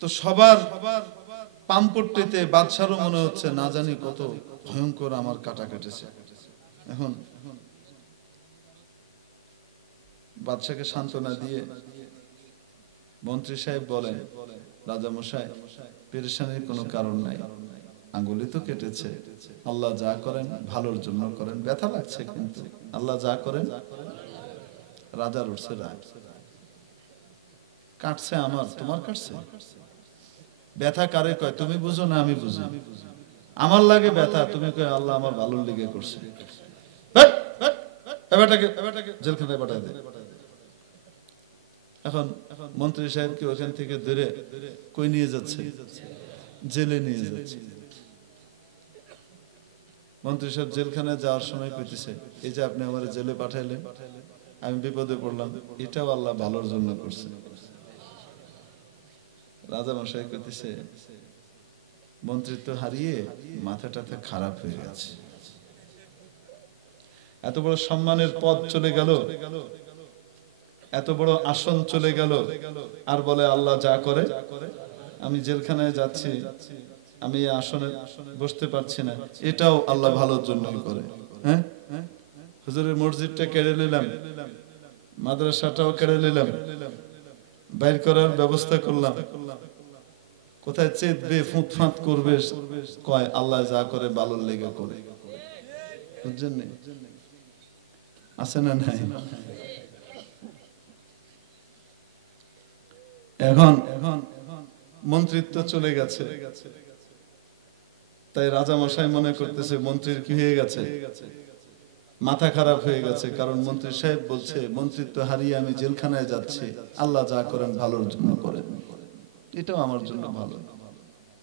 তো সবার পাম্পট্টিতে বাদশারও মনে হচ্ছে না জানি কত ভয়ঙ্কর আমার কাটা কেটেছে। এখন বাদশাকে সান্ত্বনা দিয়ে মন্ত্রী সাহেব বলেন, রাজা মশাই, পেরেশানির কোনো কারণ নাই, আঙ্গুলি তো কেটেছে, আল্লাহ যা করেন ভালোর জন্য করেন, ব্যথা লাগছে কিন্তু আল্লাহ যা করেন। রাজার উঠছে রাগ, কাটছে আমার, তোমার কাটছে? ব্যথা কারে কয়? তুমি বুঝো না আমি বুঝি? আমার লাগে ব্যথা, তুমি কয় আল্লাহ আমার ভালোর লেগে করছে। জেলখানায় পাঠায় দে। এখন মন্ত্রী সাহেবকে ওখান থেকে ধরে কই নিয়ে যাচ্ছে? জেলে নিয়ে যাচ্ছে। মন্ত্রী সাহেব জেলখানায় যাওয়ার সময় কইতেছে, এই যে আপনি আমার জেলে পাঠাইলেন, আমি বিপদে পড়লাম, এটাও আল্লাহ ভালোর জন্য করছে। রাজা মশাই কইতেছে, মন্ত্রিত্ব হারিয়ে মাথাটা খারাপ হয়ে গেছে, এত বড় সম্মানের পদ চলে গেল, এত বড় আসন চলে গেল, আর বলে আল্লাহ যা করে। আমি জেলখানায় যাচ্ছি, আমি এই আসনে বসতে পারছি না, এটাও আল্লাহ ভালোর জন্যই করে। হ্যাঁ, হুজুরের মসজিদটা কেড়ে নিলাম, মাদ্রাসাটাও কেড়ে নিলাম, বাইর করার ব্যবস্থা করলাম, কোথায় চেতবে, ফুঁতফাঁত করবে, কয় আল্লাহ যা করে ভালোর লেগে করে। বুঝছেন? আছে না নাই? এখন মন্ত্রিত্ব চলে গেছে, তাই রাজা মশাই মনে করতেছে মন্ত্রীর কি হয়ে গেছে, মাথা খারাপ হয়ে গেছে। কারণ মন্ত্রী সাহেব বলছে মন্ত্রিত্ব হারিয়ে আমি জেলখানায় যাচ্ছি, আল্লাহ যা করেন ভালোর জন্য করেন, এটাও আমার জন্য ভালো।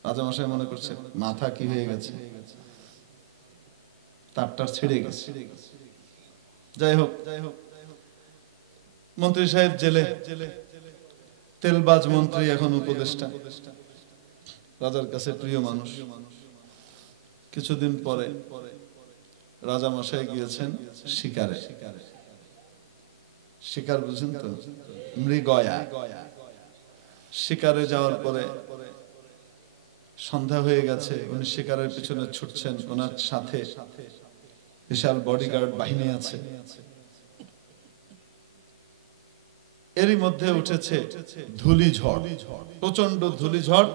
রাজা মশাই মনে করছে মাথা কি হয়ে গেছে, তারটার ছেড়ে গেছে। যাই হোক, মন্ত্রী সাহেব জেলে, তেলবাজ মন্ত্রী এখন উপদেষ্টা, রাজার কাছে প্রিয় মানুষ। কিছুদিন পরে রাজা মশাই গিয়েছেন শিকারে। শিকার বুঝেন তো, মৃগয়া। শিকারে যাওয়ার পরে সন্ধ্যা হয়ে গেছে, উনি শিকারের পিছনে ছুটছেন, ওনার সাথে বিশাল বডিগার্ড বাহিনী আছে। এরই মধ্যে উঠেছে ধূলিঝড়, প্রচন্ড ধূলিঝড়,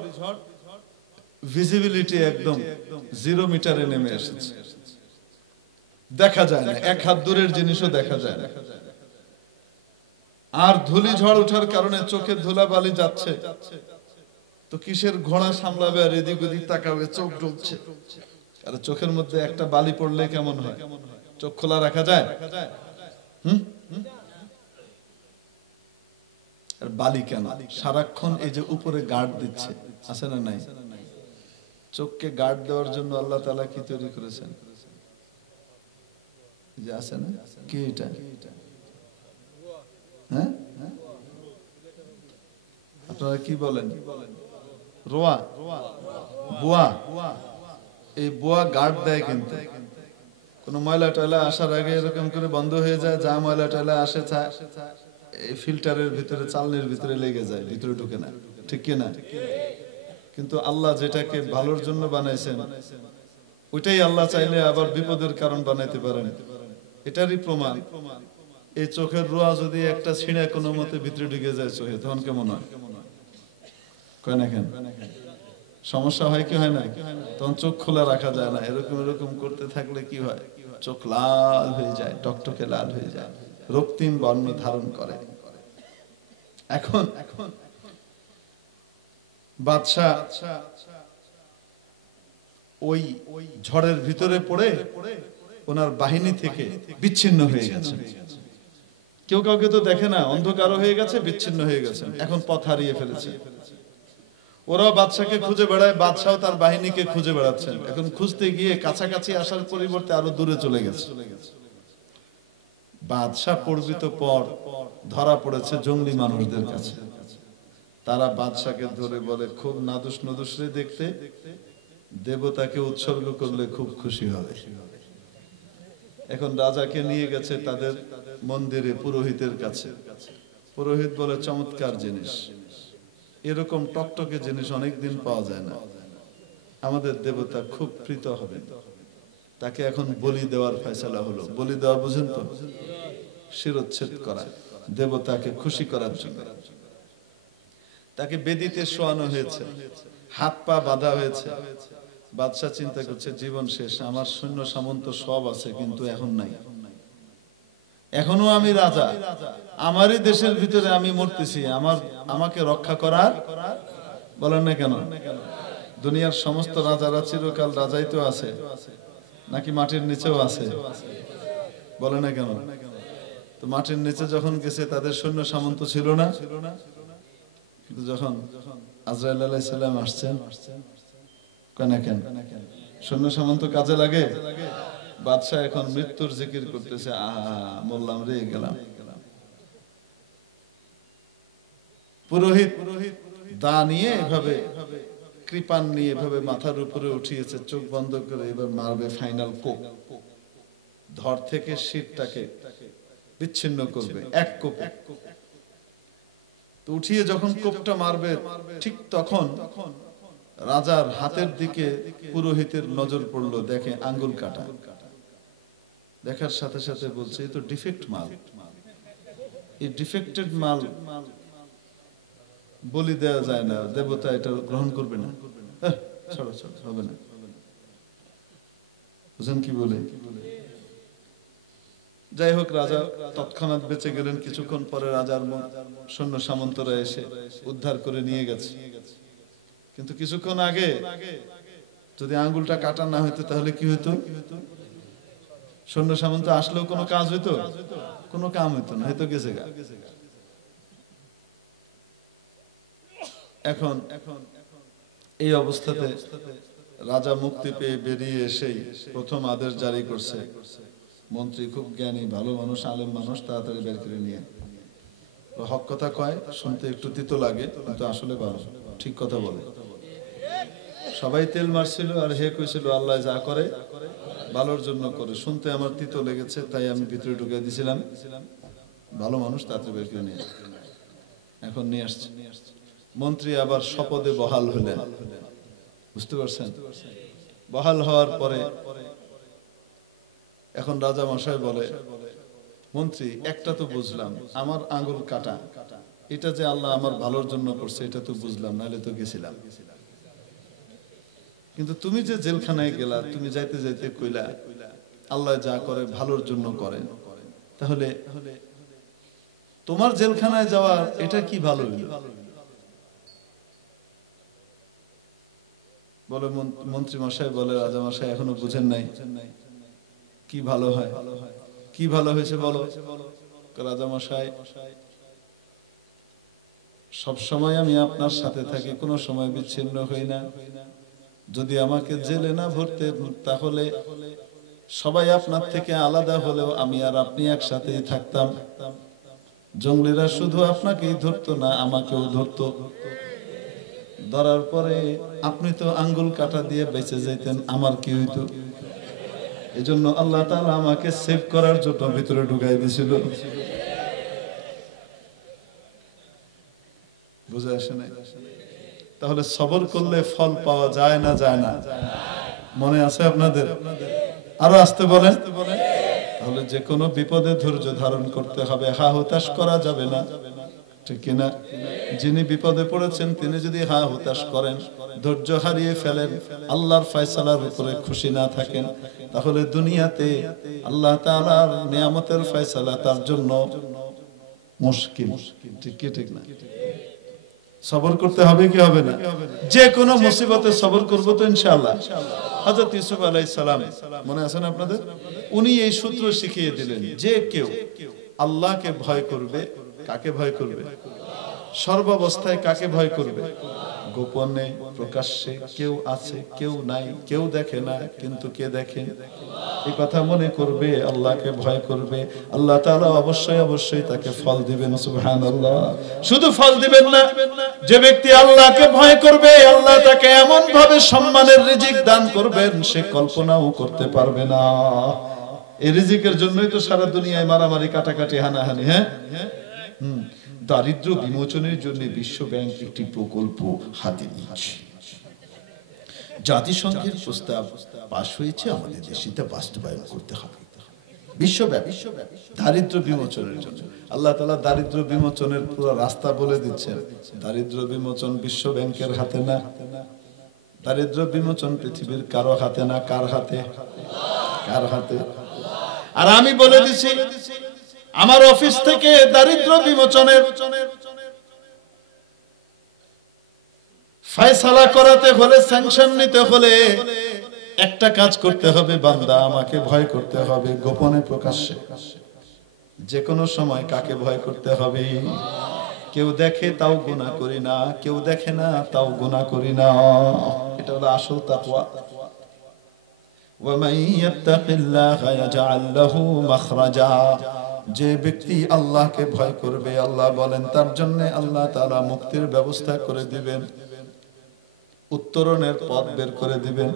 ভিজিবিলিটি একদম 0 মিটারে নেমে এসেছে, দেখা যায় না, 1 হাত দূরের জিনিসও দেখা যায় না। আর ধূলিঝড় ওঠার কারণে চোখে ধুলাবালি যাচ্ছে, তো কিসের ঘোড়া সামলাবে আর এদিক ওদিক তাকাবে, চোখ ঢুকছে। আর চোখের মধ্যে একটা বালি পড়লে কেমন হয়? চোখ খোলা রাখা যায়? আর বালি কেন? সারাক্ষণ এই যে উপরে গার্ড দিচ্ছে, আছে না নাই? চোখকে গার্ড দেওয়ার জন্য আল্লাহ তাআলা কি তৈরি করেছেন? যে আছে না, কি এটা? হ্যাঁ, আপনারা কি বলেন? রোয়া, বুয়া। এই বুয়া গার্ড দেয়, কিন্তু কোন ময়লা টয়লা আসার আগে এরকম করে বন্ধ হয়ে যায়, যা ময়লা টয়লা আসে এই ফিল্টারের ভিতরে, চালনির ভিতরে লেগে যায়, ভিতরে ঢুকে না, ঠিক কি না? কিন্তু আল্লাহ যেটাকে ভালোর জন্য বানাইছেন, ওইটাই আল্লাহ চাইলে আবার বিপদের কারণ বানাইতে পারেন। এটারই প্রমাণ এই চোখের রোয়া যদি একটা ছিঁড়ে কোনো মতে ভিতরে ঢুকে যায় চোখে, তখন কেমন হয়? কয় না কেন? সমস্যা হয় কি হয় না? তখন চোখ খোলা রাখা যায় না। এরকম এরকম করতে থাকলে কি হয়? চোখ লাল হয়ে যায়, টকটকে লাল হয়ে যায়, রক্তিম বর্ণ ধারণ করে। এখন বাদশা ওই ঝড়ের ভিতরে পড়ে ওনার বাহিনী থেকে বিচ্ছিন্ন হয়ে গেছে। কেউ কাউকে তো দেখে না, অন্ধকার হয়ে গেছে, বিচ্ছিন্ন হয়ে গেছে, এখন পথ হারিয়ে ফেলেছে। ওরাও বাদশাকে খুঁজে বেড়ায়, বাদশাহ তার বাহিনীকে খুঁজে বেড়াচ্ছেন। এখন খুঁজতে গিয়ে কাছাকাছি আসার পরিবর্তে আরো দূরে চলে গেছে। বাদশাহ পরিচিত পর ধরা পড়েছে জঙ্গলি মানুষদের কাছে। তারা বাদশাকে ধরে বলে, খুব নাদুস নদুস রে দেখতে, দেবতাকে উৎসর্গ করলে খুব খুশি হবে। এখন রাজাকে নিয়ে গেছে তাদের মন্দিরে পুরোহিতের কাছে। পুরোহিত বলে, চমৎকার জিনিস, এরকম টকটকে জিনিস অনেকদিন পাওয়া যায় না, আমাদের দেবতা খুব প্রীত হবে, তাকে এখন বলি দেওয়ার ফয়সালা হলো। বলি দেওয়া বুঝেন তো? শিরোচ্ছেদ করা, দেবতাকে খুশি করার জন্য। তাকে বেদিতে শোয়ানো হয়েছে, হাত পা বাঁধা হয়েছে। বাদশা চিন্তা করছে, জীবন শেষ, আমার সৈন্য সামন্ত সব আছে, কিন্তু এখন নাই। এখনো আমি রাজা, আমারই দেশের ভিতরে আমি মরতেছি, আমাকে রক্ষা করার বলেন না কেন? দুনিয়ার সমস্ত রাজারা চিরকাল রাজাই তো আছে, নাকি মাটির নিচেও আছে? বলে না কেন? তো মাটির নিচে যখন গেছে তাদের সৈন্য সামন্ত ছিল না, কিন্তু যখন আজরাইল আলাইহিস সালাম আসছেন, কেন কেন সৈন্য সামন্ত কাজে লাগে? বাদশা এখন মৃত্যুর জিকির করতেছে, আহা বললাম রে গেলাম। পুরোহিত দা নিয়ে এভাবে, কৃপান নিয়ে এভাবে মাথার উপরে উঠিয়েছে, চোখ বন্ধ করে এবার মারবে ফাইনাল কোপ, ধর থেকে শীতটাকে বিচ্ছিন্ন করবে এক কোপ। তো উঠিয়ে যখন কোপটা মারবে, ঠিক তখন রাজার হাতের দিকে পুরোহিতের নজর পড়লো, দেখে আঙ্গুল কাটা। দেখার সাথে সাথে বলছে, এই তো ডিফেক্ট মাল, এই ডিফেক্টেড মাল বলি দেওয়া যায় না, দেবতা এটা গ্রহণ করবে না, ছাড়ো ছাড়ো, হবে না। বুঝেন কি বলে? যাই হোক, রাজা তৎক্ষণাৎ বেঁচে গেলেন। কিছুক্ষণ পরে রাজার সৈন্য সামন্তরা এসে উদ্ধার করে নিয়ে গেছে। কিন্তু কিছুক্ষণ আগে যদি আঙ্গুলটা কাটা না হইতো, তাহলে কি হইতো? সৈন্য সামন্ত আসলেও কোনো কাজ হইতো? কোনো কাম হইতো না, হয়তো গেছে গা। এখন এই অবস্থাতে রাজা মুক্তি পেয়ে বেরিয়ে এসেই প্রথম আদেশ জারি করছে, মন্ত্রী খুব জ্ঞানী, ভালো মানুষ, আলেম মানুষ, তাড়াতাড়ি বের করে নিয়ে। হক কথা কয়, শুনতে একটু তিতো লাগে, কিন্তু আসলে ভালো, ঠিক কথা বলে। সবাই তেল মারছিল আর হে কইছিল, আল্লাহ যা করে ভালোর জন্য করে। শুনতে আমার তিতো লেগেছে, তাই আমি ভিতরে ঢুকে দিছিলাম। ভালো মানুষ, তাড়াতাড়ি বের করে নিয়ে। এখন নিয়ে আসছে। মন্ত্রী আবার শপথে বহাল হলেন, বুঝতে পারছেন? বহাল হওয়ার পরে এখন রাজা মশাই বলে, মন্ত্রী একটা তো বুঝলাম, আমার আঙ্গুল কাটা, এটা যে আল্লাহ আমার ভালোর জন্য করছে এটা তো বুঝলাম, নাহলে তো গেছিলাম। কিন্তু তুমি যে জেলখানায় গেলা, তুমি যাইতে যাইতে কইলা আল্লাহ যা করে ভালোর জন্য করেন, তাহলে তোমার জেলখানায় যাওয়া এটা কি ভালো হইল? বলে মন্ত্রী মশাই বলে, রাজা মশাই এখনো বুঝেন নাই কি ভালো হয়, কি ভালো হয়েছে বলো। রাজা মশাই, সব সময় আমি আপনার সাথে থাকি, কোনো সময় বিচ্ছিন্ন হই না। যদি আমাকে জেলে না ভরতেন তাহলে সবাই আপনার থেকে আলাদা হলেও আমি আর আপনি একসাথেই থাকতাম। জঙ্গলিরা শুধু আপনাকেই ধরতো না, আমাকেও ধরতো। ধরার পরে আপনি তো আঙ্গুল কাটা দিয়ে বেঁচে যেতেন, আমার কি হইতো? এজন্য আল্লাহ তাআলা আমাকে সেভ করার জন্য ভিতরে ঢুকাই দিয়েছিল। বুঝে আসে না? তাহলে সবর করলে ফল পাওয়া যায় না, যায় না? মনে আছে আপনাদের? আরো আসতে বলেন। তাহলে যে কোনো বিপদে ধৈর্য ধারণ করতে হবে, হা হুতাশ করা যাবে না, ঠিক কিনা? যিনি বিপদে পড়েছেন তিনি যদি হা হুতাশ করেন, ধৈর্য হারিয়ে ফেলেন, আল্লাহর ফয়সালার উপরে খুশি না থাকেন, তাহলে দুনিয়াতে আল্লাহ তাআলার নিয়ামতের ফয়সালা তার জন্য মুশকিল। ঠিক কি ঠিক না? সবর করতে হবে কি হবে না? যে কোনো মুসিবতে সবর করব তো ইনশাআল্লাহ। হযরত ইউসুফ আলাইহিস সালাম মনে আছে না আপনাদের? উনি এই সূত্র শিখিয়ে দিলেন যে কেউ আল্লাহকে ভয় করবে, কাকে ভয় করবে? সর্বাবস্থায় কাকে ভয় করবে? গোপনে প্রকাশ্যে, কেউ আছে কেউ নাই, কেউ দেখে না কিন্তু কে দেখে, এই কথা মনে করবে, আল্লাহকে ভয় করবে, আল্লাহ তাআলা অবশ্যই অবশ্যই তাকে ফল দিবেন। সুবহানাল্লাহ। শুধু ফল দিবেন না, যে ব্যক্তি আল্লাহকে ভয় করবে আল্লাহ তাকে এমন ভাবে সম্মানের রিজিক দান করবেন সে কল্পনাও করতে পারবে না। এই রিজিকের জন্যই তো সারা দুনিয়ায় মারামারি, কাটাকাটি, হানাহানি। হ্যাঁ, দারিদ্র বিমোচনের জন্য বিশ্ব ব্যাংক একটি প্রকল্প হাতে নিচ্ছে। জাতিসংঘের প্রস্তাব পাশ হয়েছে, আমাদের দেশে তা বাস্তবায়ন করতে হবে। বিশ্বব্যাপী দারিদ্র বিমোচনের জন্য আল্লাহ তাআলা দারিদ্র বিমোচনের পুরো রাস্তা বলে দিচ্ছেন। দারিদ্র বিমোচন বিশ্ব ব্যাংকের হাতে না, দারিদ্র বিমোচন পৃথিবীর কারো হাতে না। কার হাতে? কার হাতে? আর আমি বলে দিছি, আমার অফিস থেকে দারিদ্র বিমোচনের ফয়সালা করাতে হলে, স্যাংশন নিতে হলে একটা কাজ করতে হবে, বান্দা আমাকে ভয় করতে হবে, গোপনে প্রকাশ্যে। যে কোনো সময় কাকে ভয় করতে হবে? কেউ দেখে তাও গুনাহ করি না, কেউ দেখে না তাও গুনাহ করি না। এটা হলো আসল তাকওয়া। ওয়া মান ইয়াত্তাকিল্লাহা ইয়াজআল লাহু মাখরাজা। যে ব্যক্তি আল্লাহকে ভয় করবে, আল্লাহ বলেন তার জন্য আল্লাহ তাআলা মুক্তির ব্যবস্থা করে দিবেন, উত্তরণের পথ বের করে দিবেন।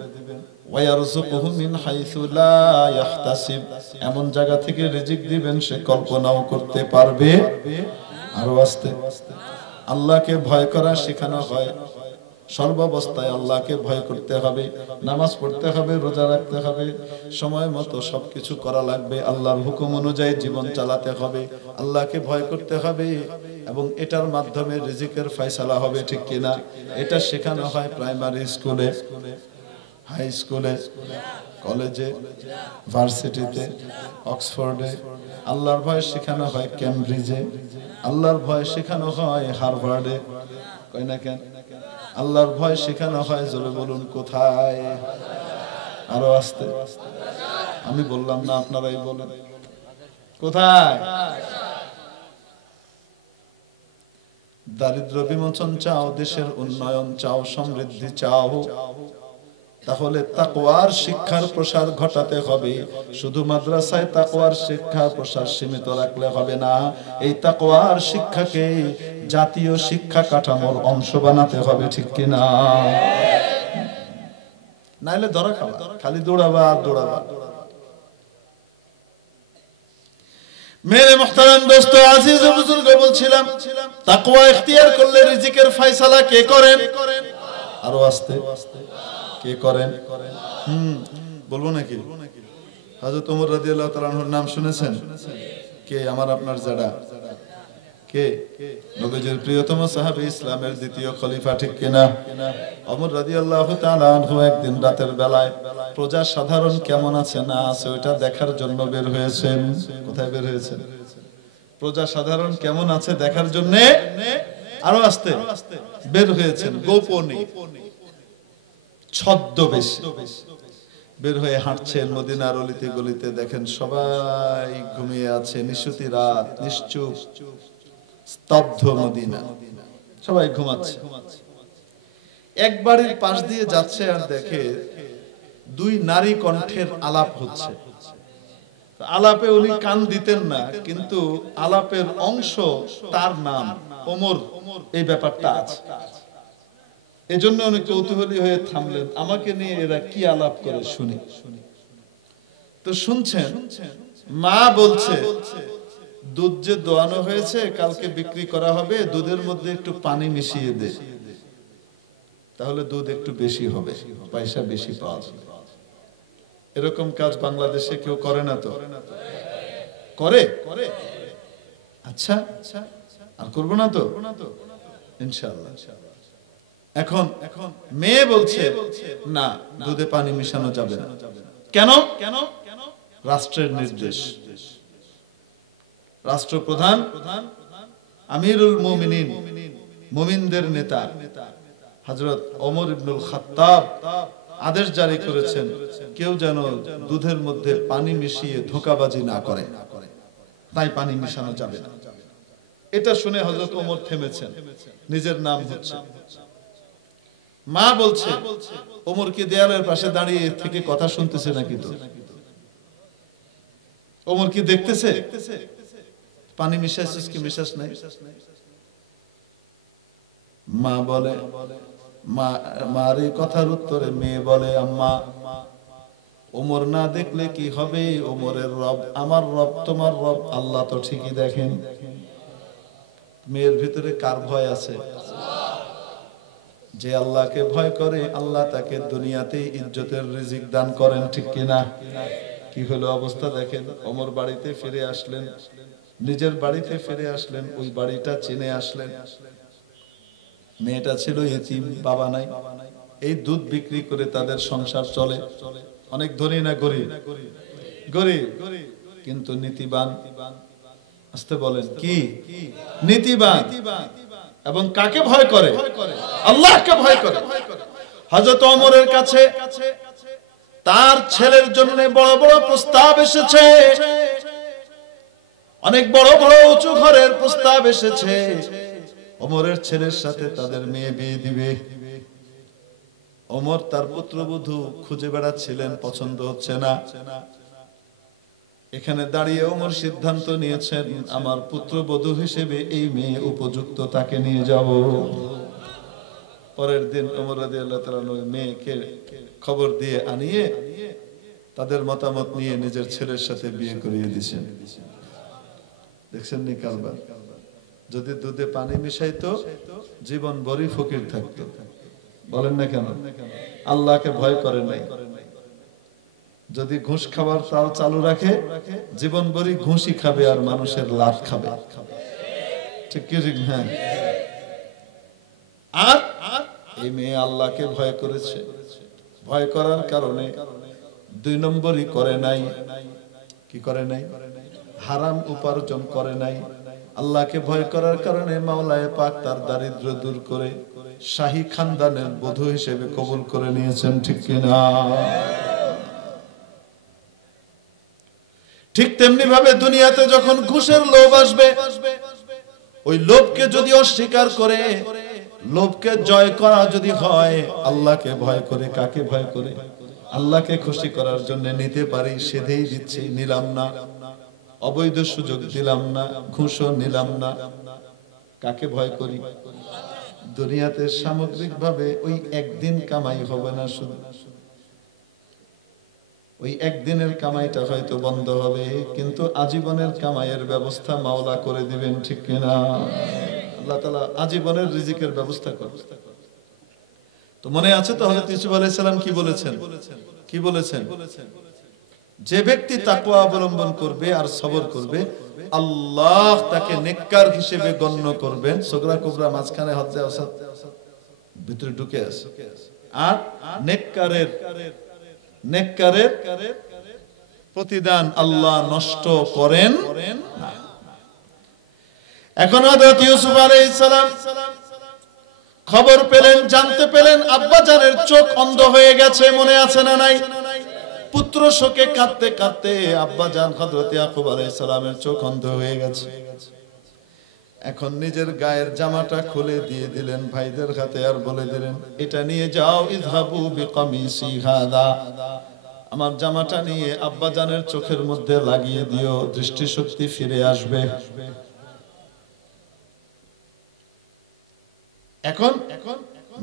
ওয়ায়ারযুকুহু মিন হাইসু লা ইয়াহতাসিব। এমন জায়গা থেকে রিজিক দিবেন সে কল্পনাও করতে পারবে। আরো আস্তে, আল্লাহকে ভয় করা শেখানো হয়। সর্বাবস্থায় আল্লাহকে ভয় করতে হবে, নামাজ পড়তে হবে, রোজা রাখতে হবে, সময় মতো সবকিছু করা লাগবে, আল্লাহর হুকুম অনুযায়ী জীবন চালাতে হবে, আল্লাহকে ভয় করতে হবে, এবং এটার মাধ্যমে রিজিকের ফয়সালা হবে। ঠিক কিনা? এটা শেখানো হয় প্রাইমারি স্কুলে, হাই স্কুলে, কলেজে, ভার্সিটিতে, অক্সফোর্ডে। আল্লাহর ভয় শেখানো হয় ক্যামব্রিজে, আল্লাহর ভয় শেখানো হয় হার্ভার্ডে। কয় না কেন? আল্লাহর ভয় শেখানো হয়, জোরে বলুন কোথায়? আরো আস্তে। আমি বললাম না, আপনারাই বলেন কোথায়? দারিদ্র বিমোচন চাও, দেশের উন্নয়ন চাও, সমৃদ্ধি চাও, তাহলে তাকওয়ার শিক্ষার প্রসার ঘটাতে হবে। শুধু মাদ্রাসায় তাকওয়ার শিক্ষা প্রসার সীমিত রাখলে হবে না, এই তাকওয়ার শিক্ষাকে জাতীয় শিক্ষা কাঠামোর অংশ বানাতে হবে। ঠিক কিনা? নাইলে ধরা খাওয়া, খালি দৌড়াবা আর দৌড়াবা। মেরে মুহতারাম দোস্ত, আজিজ ও বুজুর্গ, বলছিলাম তাকওয়া ইখতিয়ার করলে রিজিকের ফয়সালা কে করেন? আরো আস্তে, কে করেন? বলবো নাকি? হযরত ওমর রাদিয়াল্লাহু তাআলা আনহুর নাম শুনেছেন? কে আমার আপনার যারা? কে? নবীজির প্রিয়তম সাহাবী, ইসলামের দ্বিতীয় খলিফা, ঠিক কিনা? ওমর রাদিয়াল্লাহু তাআলা আনহু একদিন রাতের বেলায় প্রজা সাধারণ কেমন আছে না আছে ওটা দেখার জন্য বের হয়েছেন। কোথায় বের হয়েছেন? প্রজা সাধারণ কেমন আছে দেখার জন্য আরো আসতে বের হয়েছেন, গোপনে ছদ্মবেশে বের হয়ে হাঁটছেন মদিনার অলিতে গলিতে। দেখেন সবাই ঘুমিয়ে আছে, নিশুতি রাত, নিশ্চুপ স্তব্ধ মদিনা, সবাই ঘুমাচ্ছে। এক বাড়ির পাশ দিয়ে যাচ্ছে আর দেখে দুই নারী কণ্ঠের আলাপ হচ্ছে। আলাপে উনি কান দিতেন না, কিন্তু আলাপের অংশ তার নাম ওমর, এই ব্যাপারটা আছে। এজন্য উনি কৌতূহলী হয়ে থামলেন, আমাকে নিয়ে এরা কি আলাপ করে শুনি। তো শুনছেন, মা বলছে দুধ যে দোয়ানো হয়েছে কালকে বিক্রি করা হবে, দুধের মধ্যে একটু পানি মিশিয়ে দে, তাহলে দুধ একটু বেশি হবে, পয়সা বেশি পাওয়া যাবে। এরকম কাজ বাংলাদেশে কেউ করে না তো? করে? আচ্ছা, আর করবো না তো ইনশাআল্লাহ। এখন মেয়ে বলছে না, দুধে পানি মিশানো যাবে না। কেন? রাষ্ট্রের নির্দেশ। রাষ্ট্রপ্রধান আমিরুল মুমিনিন, মুমিনদের নেতা হযরত ওমর ইবনুল খাত্তাব আদেশ জারি করেছেন, কেউ যেন দুধের মধ্যে পানি মিশিয়ে ধোঁকাবাজি না করে, তাই পানি মিশানো যাবে না। এটা শুনে হযরত ওমর থেমেছেন, নিজের নাম হচ্ছে। মা বলছে ওমর কি দেয়ালের পাশে দাঁড়িয়ে থেকে কথা শুনতেছে নাকি? তো ওমর কি দেখতেছে পানি মিশাইছিস কি মিশাস নাই? মা বলে, মার এই কথার উত্তরে মেয়ে বলে, আম্মা ওমর না দেখলে কি হবে? ওমরের রব আমার রব, তোমার রব আল্লাহ তো ঠিকই দেখেন। মেয়ের ভিতরে কার ভয় আছে? যে আল্লাহকে ভয় করে আল্লাহ তাকে দুনিয়াতে ইজ্জতের রিজিক দান করেন, ঠিক কিনা? কি হলো অবস্থা দেখেন। ওমর বাড়িতে ফিরে আসলেন, নিজের বাড়িতে ফিরে আসলেন, ওই বাড়িটা চিনে আসলেন। মেয়েটা ছিল ইতিম, বাবা নাই। এই দুধ বিক্রি করে তাদের সংসার চলে। অনেক ধনী না গরিব? গরিব, কিন্তু নীতিবান। আসতে বলেন কি? নীতিবান। এবং কাকে ভয় করে? আল্লাহকে ভয় করে। হযরত ওমরের কাছে তার ছেলের জন্য বড় বড় প্রস্তাব এসেছে, অনেক বড় বড় উঁচু ঘরের প্রস্তাব এসেছে। ওমরের ছেলের সাথে তাদের মেয়ে বিয়ে দিবে। ওমর তার পুত্রবধূ খুঁজে বেড়াচ্ছিলেন, পছন্দ হচ্ছে না। এখানে দাঁড়িয়ে ওমর সিদ্ধান্ত নিয়েছেন, আমার পুত্রবধূ হিসেবে এই মেয়ে উপযুক্ত, তাকে নিয়ে যাব। পরের দিন ওমর রাদিয়াল্লাহু তাআলা মেয়েকে খবর দিয়ে আনিয়ে তাদের মতামত নিয়ে নিজের ছেলের সাথে বিয়ে করিয়ে দিয়েছেন। দেখছেন নি কারবার? যদি দুধে পানি মিশাইতো জীবন ভরি ফকির থাকতো। বলেন না কেন? আল্লাহকে ভয় করে নাই। যদি ঘুষ খাবার তাও চালু রাখে, জীবন ভরি ঘুষই খাবে আর মানুষের লাভ খাবে, ঠিক কি? হ্যাঁ। আর এই মেয়ে আল্লাহকে ভয় করেছে। ভয় করার কারণে 2 নম্বরই করে নাই। কি করে নাই? হারাম উপার্জন করে নাই। আল্লাহকে ভয় করার কারণে মাওলায়ে পাক তার দারিদ্র দূর করে শাহী খানদানের বধূ হিসেবে কবুল করে নিয়েছেন, ঠিক কিনা? ঠিক তেমনি ভাবে দুনিয়াতে যখন ঘুষের লোভ আসবে, ওই লোভকে যদি অস্বীকার করে, লোভকে জয় করা যদি হয়, আল্লাহকে ভয় করে। কাকে ভয় করে? আল্লাহকে খুশি করার জন্য নিতে পারি, সেধেই দিচ্ছি, নিলাম না। অবৈধ সুযোগ দিলাম না, ঘুষও নিলাম না। কাকে ভয় করি? দুনিয়াতে সামগ্রিক ভাবে ওই একদিন কামাই হবে না, শুধু ওই একদিনের কামাইটা হয়তো বন্ধ হবে, কিন্তু আজীবনের কামাইয়ের ব্যবস্থা মাওলা করে দিবেন, ঠিক কিনা? আল্লাহ তাআলা আজীবনের রিজিকের ব্যবস্থা করবেন। তো মনে আছে তো হযরত ইউসুফ আলাইহিস সালাম কি বলেছেন? কি বলেছেন? যে ব্যক্তি তাকওয়া অবলম্বন করবে আর সবর করবে আল্লাহ তাকে নেককার হিসেবে গণ্য করবেন। সুগরা কুবরা মাঝখানে হজ্জে আসাদ ভিতরে ঢুকে আছে। আর নেককারের প্রতিদান আল্লাহ নষ্ট করেন না। এখন হযরত ইউসুফ আলাইহিস সালাম খবর পেলেন, জানতে পেলেন আব্বা জানের চোখ অন্ধ হয়ে গেছে। মনে আছে না নাই? পুত্র শোকে কাঁদতে কাঁদতে আব্বা জান হযরত ইয়াকুব আলাইহিস সালামের চোখ অন্ধ হয়ে গেছে। এখন নিজের গায়ের জামাটা খুলে দিয়ে দিলেন ভাইদের হাতে, আর বলে দিলেন এটা নিয়ে যাও, ইযহাবু বিকামিসি হাদা, আমার জামাটা নিয়ে আব্বা জানের চোখের মধ্যে লাগিয়ে দিও, দৃষ্টিশক্তি ফিরে আসবে। এখন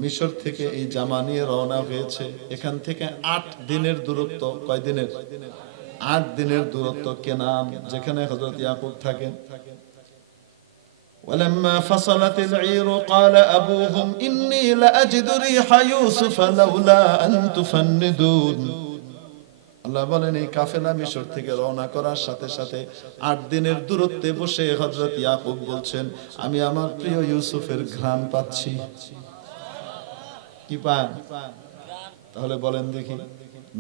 মিশর থেকে এই জামা নিয়ে রওনা হয়েছে। এখান থেকে 8 দিনের দূরত্ব। কয় দিনের? 8 দিনের দূরত্ব কেনান, যেখানে হযরত ইয়াকুব থাকেন। ولما فصلت العير قال أبوهم إني لأجد ريح يوسف لولا أن تفندون। আল্লাহ বলেন এই কাফেলা মিশর থেকে রওনা করার সাথে সাথে 8 দিনের দূরত্বে বসে হযরত ইয়াকুব বলছেন আমি আমার প্রিয় ইউসুফের ঘ্রাণ পাচ্ছি। কি পান? তাহলে বলেন দেখি,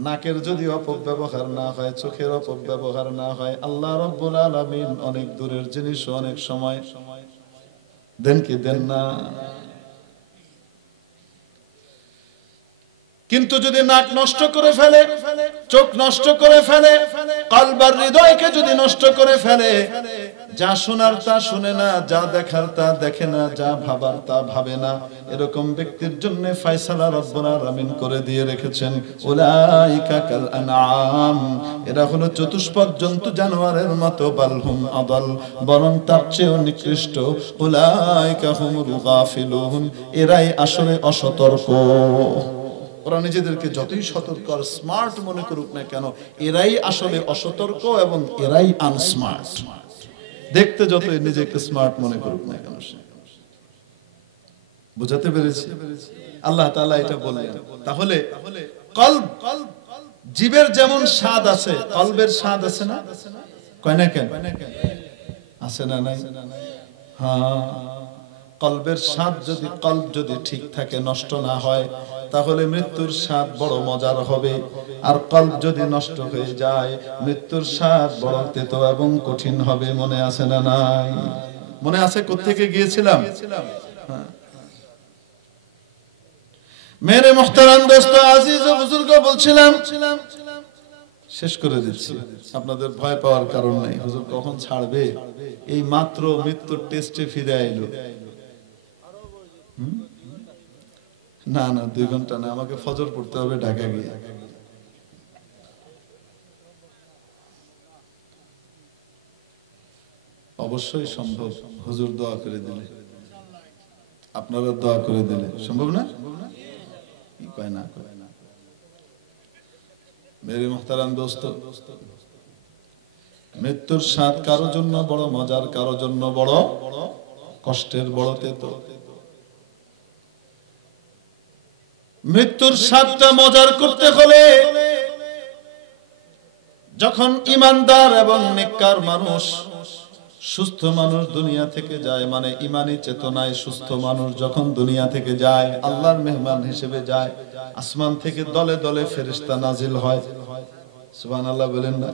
নাকের যদি অপব্যবহার না হয়, চোখের অপব্যবহার না হয়, আল্লাহ রাব্বুল আলামিন অনেক দূরের জিনিস অনেক সময় দেন কি দেন না? কিন্তু যদি নাক নষ্ট করে ফেলে, চোখ নষ্ট করে ফেলে, কলব আর হৃদয়কে যদি নষ্ট করে ফেলে, যা শোনার তা শুনে না, যা দেখার তা দেখে না, যা ভাবার তা ভাবে না, এরকম ব্যক্তির জন্য ফয়সালা রব্বুল আলামিন করে দিয়ে রেখেছেন উলাইকা কাল আনআম, এরা হলো চতুষ্পদ জন্তু জানোয়ারের মতো, বালহুম আদাল, বরং তার চেয়েও নিকৃষ্ট, উলাইকা হুমুল গাফিলুন, এরাই আসলে অসতর্ক। ওরা নিজেদেরকে যতই সতর্ক আর স্মার্ট মনে করুক না কেন, এরাই আসলে অসতর্ক এবং এরাই আনস্মার্ট। দেখতে যতই নিজেকে স্মার্ট মনে করুক না কেন। বুঝাতে পেরেছি? আল্লাহ তাআলা এটা বললেন। তাহলে কলব, জীবের যেমন স্বাদ আছে, কলবের স্বাদ আছে না? কয় না কেন? আছে না নাই? হ্যাঁ, কলবের স্বাদ যদি, কলব যদি ঠিক থাকে, নষ্ট না হয়, তাহলে মৃত্যুর স্বাদ বড় মজার হবে। আর কলব যদি নষ্ট হয়ে যায়, মৃত্যুর স্বাদ বড় তেতো এবং কঠিন হবে। মনে আছে না নাই? মনে আছে কোত্থেকে গিয়েছিলাম? মেরে মুহতারাম দোস্ত, আজিজ ও বুজুর্গ, বলছিলাম, শেষ করে দিচ্ছি, আপনাদের ভয় পাওয়ার কারণ নাই। হুজুর কখন ছাড়বে? এই মাত্র মৃত্যুর টেস্টে ফিরে আইলো। না না, 2 ঘন্টা না, আমাকে ফজর পড়তে হবে ঢাকা গিয়ে। অবশ্যই সম্ভব, হুজুর দোয়া করে দিলে, আপনারা দোয়া করে দিলে। সম্ভব না? কি কয় না? মেরে মুহতারাম দোস্ত, মৃত্যুর স্বাদ কারো জন্য বড় মজার, কারো জন্য বড় কষ্টের, বড় তেতো। মৃত্যুর স্বাদটা মজার করতে হলে যখন ইমানদার এবং নেককার মানুষ, সুস্থ মানুষ দুনিয়া থেকে যায়, মানে ইমানি চেতনায় সুস্থ মানুষ যখন দুনিয়া থেকে যায়, আল্লাহর মেহমান হিসেবে যায়, আসমান থেকে দলে দলে ফেরেশতা নাজিল হয়। সুবহানাল্লাহ বলেন না?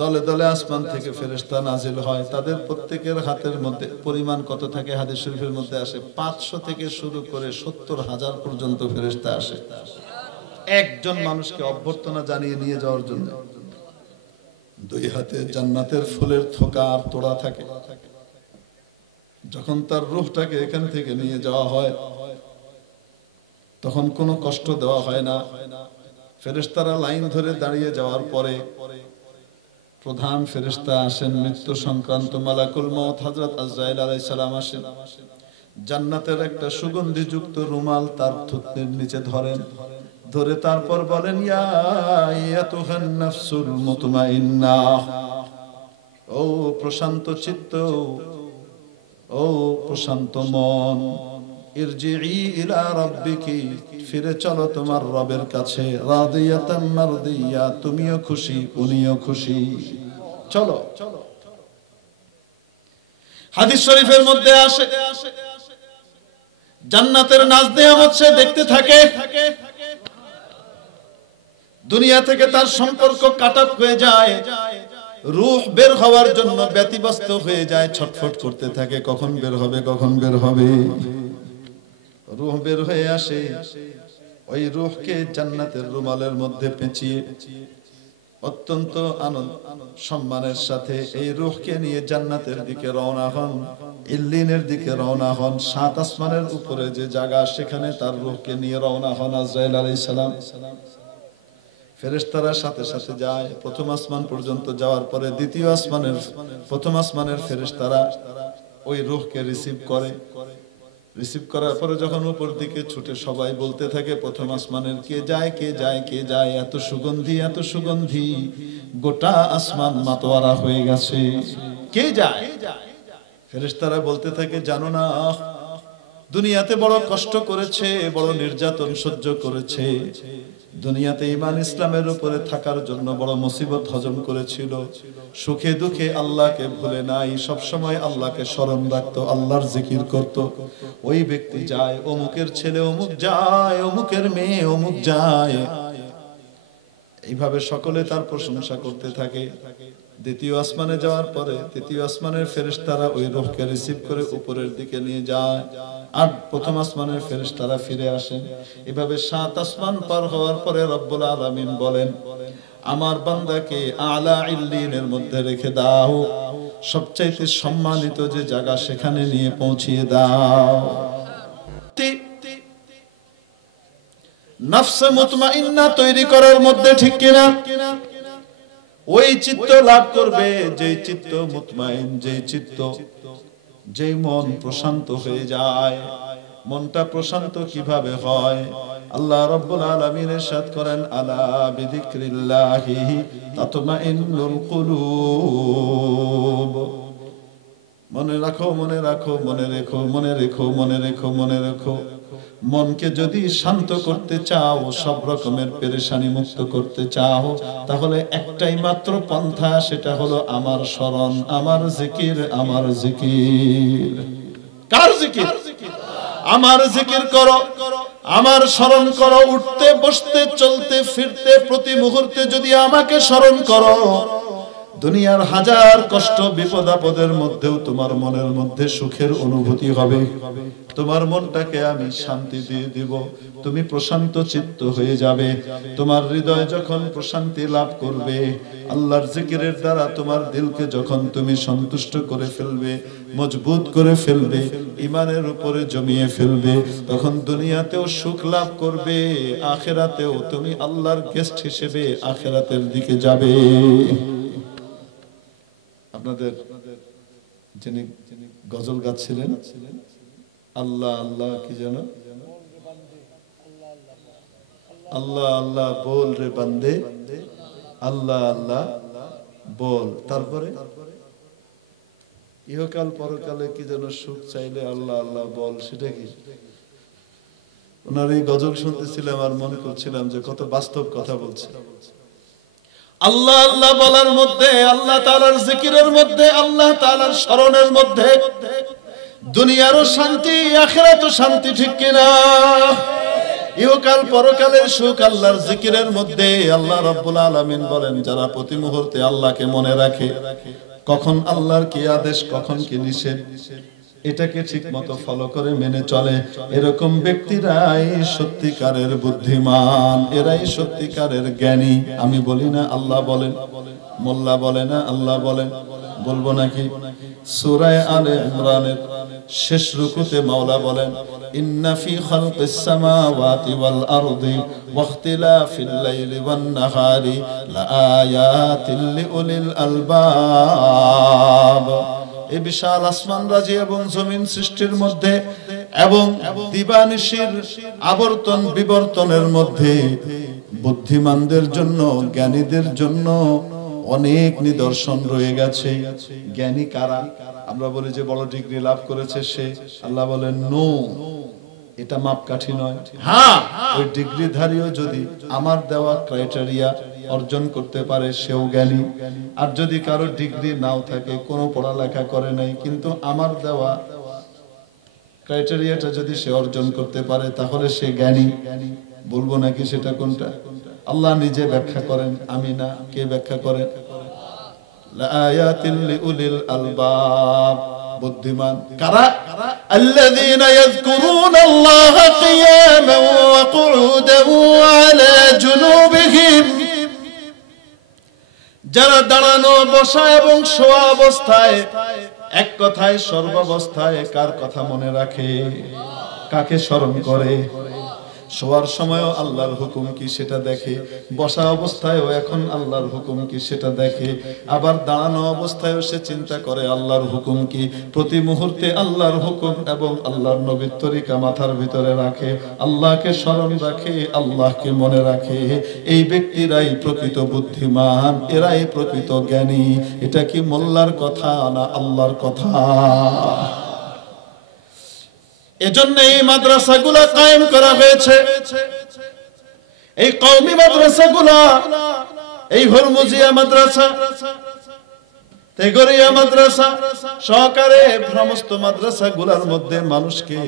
দলে দলে আসমান থেকে ফেরেশতা নাজিল হয়। তাদের প্রত্যেকের হাতের মধ্যে পরিমাণ কত থাকে? হাদিস শরীফের মধ্যে আসে 500 থেকে শুরু করে 70,000 পর্যন্ত ফেরেশতা আসে একজন মানুষকে অভ্যর্থনা জানিয়ে নিয়ে যাওয়ার জন্য। 2 হাতে জান্নাতের ফুলের থোকা আর তোড়া থাকে। যখন তার রূহটাকে এখান থেকে নিয়ে যাওয়া হয়, তখন কোনো কষ্ট দেওয়া হয় না। ফেরেশতারা লাইন ধরে দাঁড়িয়ে যাওয়ার পরে প্রধান ফেরেশতা আসেন, মৃত্যু সংক্রান্ত মালাকুল মউত হযরত আজরাইল আলাইহিস সালাম আসেন। জান্নাতের একটা সুগন্ধিযুক্ত রুমাল তার থুতনির নিচে ধরেন, ধরে তারপর বলেন, ইয়া আইয়াতুহান নাফসুল মুতমাইন্নাহ, ও প্রশান্ত চিত্ত, ও প্রশান্ত মন, ইরজিই ইলা রাব্বিকি, ফিরে চলো তোমার রবের কাছে, রাদিয়াতাম মারদিয়া, তুমিও খুশি উনিও খুশি, চলো। হাদিস শরীফের মধ্যে আসে জান্নাতের নাজ নেয়ামত সে দেখতে থাকে, দুনিয়া থেকে তার সম্পর্ক কাট অফ হয়ে যায়, রূহ বের হওয়ার জন্য ব্যতিব্যস্ত হয়ে যায়, ছটফট করতে থাকে কখন বের হবে, কখন বের হবে। রূহ বের হয়ে আসে, ওই রূহকে জান্নাতের রুমালের মধ্যে পেঁচিয়ে অত্যন্ত আনন্দ সম্মানের সাথে এই রূহকে নিয়ে জান্নাতের দিকে রওনা হন, ইল্লিনের দিকে রওনা হন। 7 আসমানের উপরে যে জায়গা, সেখানে তার রূহকে নিয়ে রওনা হন আজরাইল আলাইহিস সালাম। ফেরেশতারা সাথে সাথে যায়, প্রথম আসমান পর্যন্ত যাওয়ার পরে দ্বিতীয় আসমানের প্রথম আসমানের ফেরেশতারা ওই রূহকে রিসিভ করে। রিসিভ করার পরে যখন উপর দিকে ছুটে সবাই বলতে থাকে প্রথম আসমানের, কে যায় কে যায় কে যায়, এত সুগন্ধি এত সুগন্ধি, গোটা আসমান মাতোয়ারা হয়ে গেছে, কে যায়? ফেরেশতারা বলতে থাকে, জানো না, দুনিয়াতে বড় কষ্ট করেছে, বড় নির্যাতন সহ্য করেছে, দুনিয়াতে ঈমান ইসলামের উপরে থাকার জন্য বড় মুসিবত হজম করেছিল, সুখে দুঃখে আল্লাহকে ভুলে নাই, সব সময় আল্লাহকে স্মরণ রাখতো, আল্লাহর জিকির করত। ওই ব্যক্তি যায়, অমুকের ছেলে অমুক যায়, অমুকের মেয়ে অমুক যায়, এইভাবে সকলে তার প্রশংসা করতে থাকে। দ্বিতীয় আসমানে যাওয়ার পরে তৃতীয় আসমানের ফেরেশতারা ওই রূহকে রিসিভ করে উপরের দিকে নিয়ে যায়, আর প্রথম আসমানের ফেরেশতারা ফিরে আসেন। এভাবে 7 আসমান পার হওয়ার পরে রব্বুল আলামিন বলেন, আমার বান্দাকে আলা ইল্লিনের মধ্যে রেখে দাও, সবচাইতে সম্মানিত যে জায়গা সেখানে নিয়ে পৌঁছিয়ে দাও। নফস মুতমাইন্না তৈরি করার মধ্যে, ঠিক কিনা? ওই চিত্ত লাভ করবে যেই চিত্ত মুতমাইন, যেই চিত্ত, যেই মন প্রশান্ত হয়ে যায়। মনটা প্রশান্ত কিভাবে হয়? আল্লাহ রাব্বুল আলামিন ইরশাদ করেন, আলা বিযিকরিল্লাহি তাতমাইন্নুল কুলুব। মনে রাখো মনে রাখো মনে রেখো মনে রেখো মনে রেখো মনে রেখো, মনকে যদি শান্ত করতে চাও, সব রকমের পেরেশানি মুক্ত করতে চাও, তাহলে একটাই মাত্র পন্থা, সেটা হলো আমার স্মরণ, আমার জিকির, আমার জিকির। কার জিকির? আমার জিকির করো, আমার স্মরণ করো। উঠতে বসতে চলতে ফিরতে প্রতি মুহূর্তে যদি আমাকে স্মরণ করো, দুনিয়ার হাজার কষ্ট বিপদ আপদের মধ্যেও তোমার মনের মধ্যে সুখের অনুভূতি হবে। তোমার মনটাকে আমি শান্তি দিয়ে দিব, তুমি প্রশান্ত চিত্ত হয়ে যাবে। তোমার হৃদয় যখন প্রশান্তি লাভ করবে, আল্লাহর জিকিরের দ্বারা তোমার দিলকে যখন তুমি সন্তুষ্ট করে ফেলবে, মজবুত করে ফেলবে, ঈমানের উপরে জমিয়ে ফেলবে, তখন দুনিয়াতেও সুখ লাভ করবে, আখিরাতেও তুমি আল্লাহর গেস্ট হিসেবে আখিরাতের দিকে যাবে। আপনাদের যিনি গজল গাচ্ছিলেন, আল্লাহ আল্লাহ কি যেন, আল্লাহ আল্লাহ বল রে বান্দে, আল্লাহ আল্লাহ বল। তারপরে ইহকাল পরকালে কি যেন সুখ চাইলে আল্লাহ আল্লাহ বল, সেটা কি? ওনার এই গজল শুনতেছিলাম আর মনে করছিলাম যে কত বাস্তব কথা বলছে। আল্লাহ আল্লাহ বলার মধ্যে, আল্লাহ তাআলার জিকিরের মধ্যে, আল্লাহ তাআলার স্মরণের মধ্যে দুনিয়ারও শান্তি, আখিরাতও শান্তি, ঠিক কিনা? ইহকাল পরকালের সুখ আল্লাহর জিকিরের মধ্যে। আল্লাহ রাব্বুল আলামিন বলেন, যারা প্রতি মুহূর্তে আল্লাহকে মনে রাখে, কখন আল্লাহর কি আদেশ কখন কি নিষেধ, এটাকে ঠিক মতো ফলো করে মেনে চলে, এরকম ব্যক্তিরাই সত্যিকারের বুদ্ধিমান, এরাই সত্যিকারের জ্ঞানী। আমি বলি না, আল্লাহ বলেন, মোল্লা বলে না, আল্লাহ বলেন। বলবো নাকি? সূরা আলে ইমরানের শেষ রুকুতে মাওলা বলেন, ইন্না ফি খালকিস সামাওয়াতি ওয়াল আরদি ওয়াখতিলাফিল লাইলি ওয়ান নাহারি লাআয়াতিল লিউলিল আলবাব। এই বিশাল আসমান রাজি এবং জমিন সৃষ্টির মধ্যে এবং দিবানিশির আবর্তন বিবর্তনের মধ্যে বুদ্ধিমানদের জন্য, জ্ঞানীদের জন্য অনেক নিদর্শন রয়ে গেছে। জ্ঞানী কারা? আমরা বলি যে বড় ডিগ্রি লাভ করেছে সে, আল্লাহ বলেন নো, এটা মাপকাঠি নয়। হ্যাঁ, ওই ডিগ্রিধারীও যদি আমার দেওয়া ক্রাইটেরিয়া অর্জন করতে পারে সেও জ্ঞানী। আর যদি কারো ডিগ্রি নাও থাকে, কোনো পড়ালেখা করে নাই, কিন্তু আমার দেওয়া ক্রাইটেরিয়াটা যদি সে অর্জন করতে পারে তাহলে সে জ্ঞানী। বলবো নাকি সেটা কোনটা? আল্লাহ নিজে ব্যাখ্যা করেন, আমি না। কে ব্যাখ্যা করেন? লাআয়াতিল লিউলিল আলবাব, বুদ্ধিমান কারা? আল্লাযীনা ইয়াযকুরুনাল্লাহা কিয়ামান ওয়া কুউদান ওয়া আলা জুনুবিহিম, যারা দাঁড়ানো, বসা এবং শোয়া অবস্থায়, এক কথায় সর্বাবস্থায় কার কথা মনে রাখে, কাকে স্মরণ করে। শোয়ার সময়ও আল্লাহর হুকুম কি সেটা দেখে, বসা অবস্থায়ও এখন আল্লাহর হুকুম কি সেটা দেখে, আবার দাঁড়ানো অবস্থায়ও সে চিন্তা করে আল্লাহর হুকুম কি। প্রতি মুহূর্তে আল্লাহর হুকুম এবং আল্লাহর নবীর তরিকা মাথার ভিতরে রাখে, আল্লাহকে স্মরণ রাখে, আল্লাহকে মনে রাখে। এই ব্যক্তিরাই প্রকৃত বুদ্ধিমান, এরাই প্রকৃত জ্ঞানী। এটা কি মোল্লার কথা না আল্লাহর কথা? এজন্য এই মাদ্রাসাগুলো কায়েম করা হয়েছে। এই কওমি মাদ্রাসাগুলো, এই হরমুজিয়া মাদ্রাসা, তেগরিয়া মাদ্রাসা সহকারে সমস্ত মাদ্রাসাগুলোর মধ্যে মানুষকে,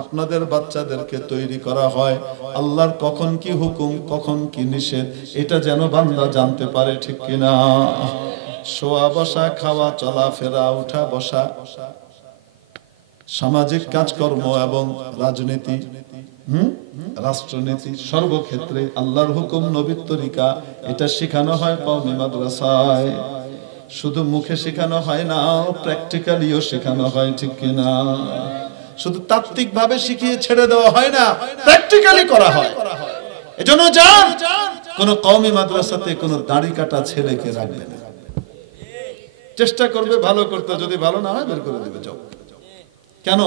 আপনাদের বাচ্চাদেরকে তৈরি করা হয় আল্লাহর কখন কি হুকুম, কখন কি নিষেধ, এটা যেন বান্দা জানতে পারে, ঠিক কিনা? শোয়া বসা, খাওয়া, চলাফেরা, উঠা বসা, সামাজিক কাজকর্ম এবং রাজনীতি, রাষ্ট্রনীতি, সর্বক্ষেত্রে আল্লাহর হুকুম, নবীর তরিকা, এটা শেখানো হয় কওমি মাদ্রাসায়। শুধু মুখে শেখানো হয় না, প্র্যাকটিক্যালিও শেখানো হয়, ঠিক কিনা? শুধু তাত্ত্বিক ভাবে শিখিয়ে ছেড়ে দেওয়া হয় না, প্র্যাকটিক্যালি করা হয়। এজন্য জান, কোন কওমি মাদ্রাসাতে কোন দাড়ি কাটা ছেলেকে রাখবে না। চেষ্টা করবে ভালো করতে, যদি ভালো না হয় বের করে দিবে, যাও। কেন?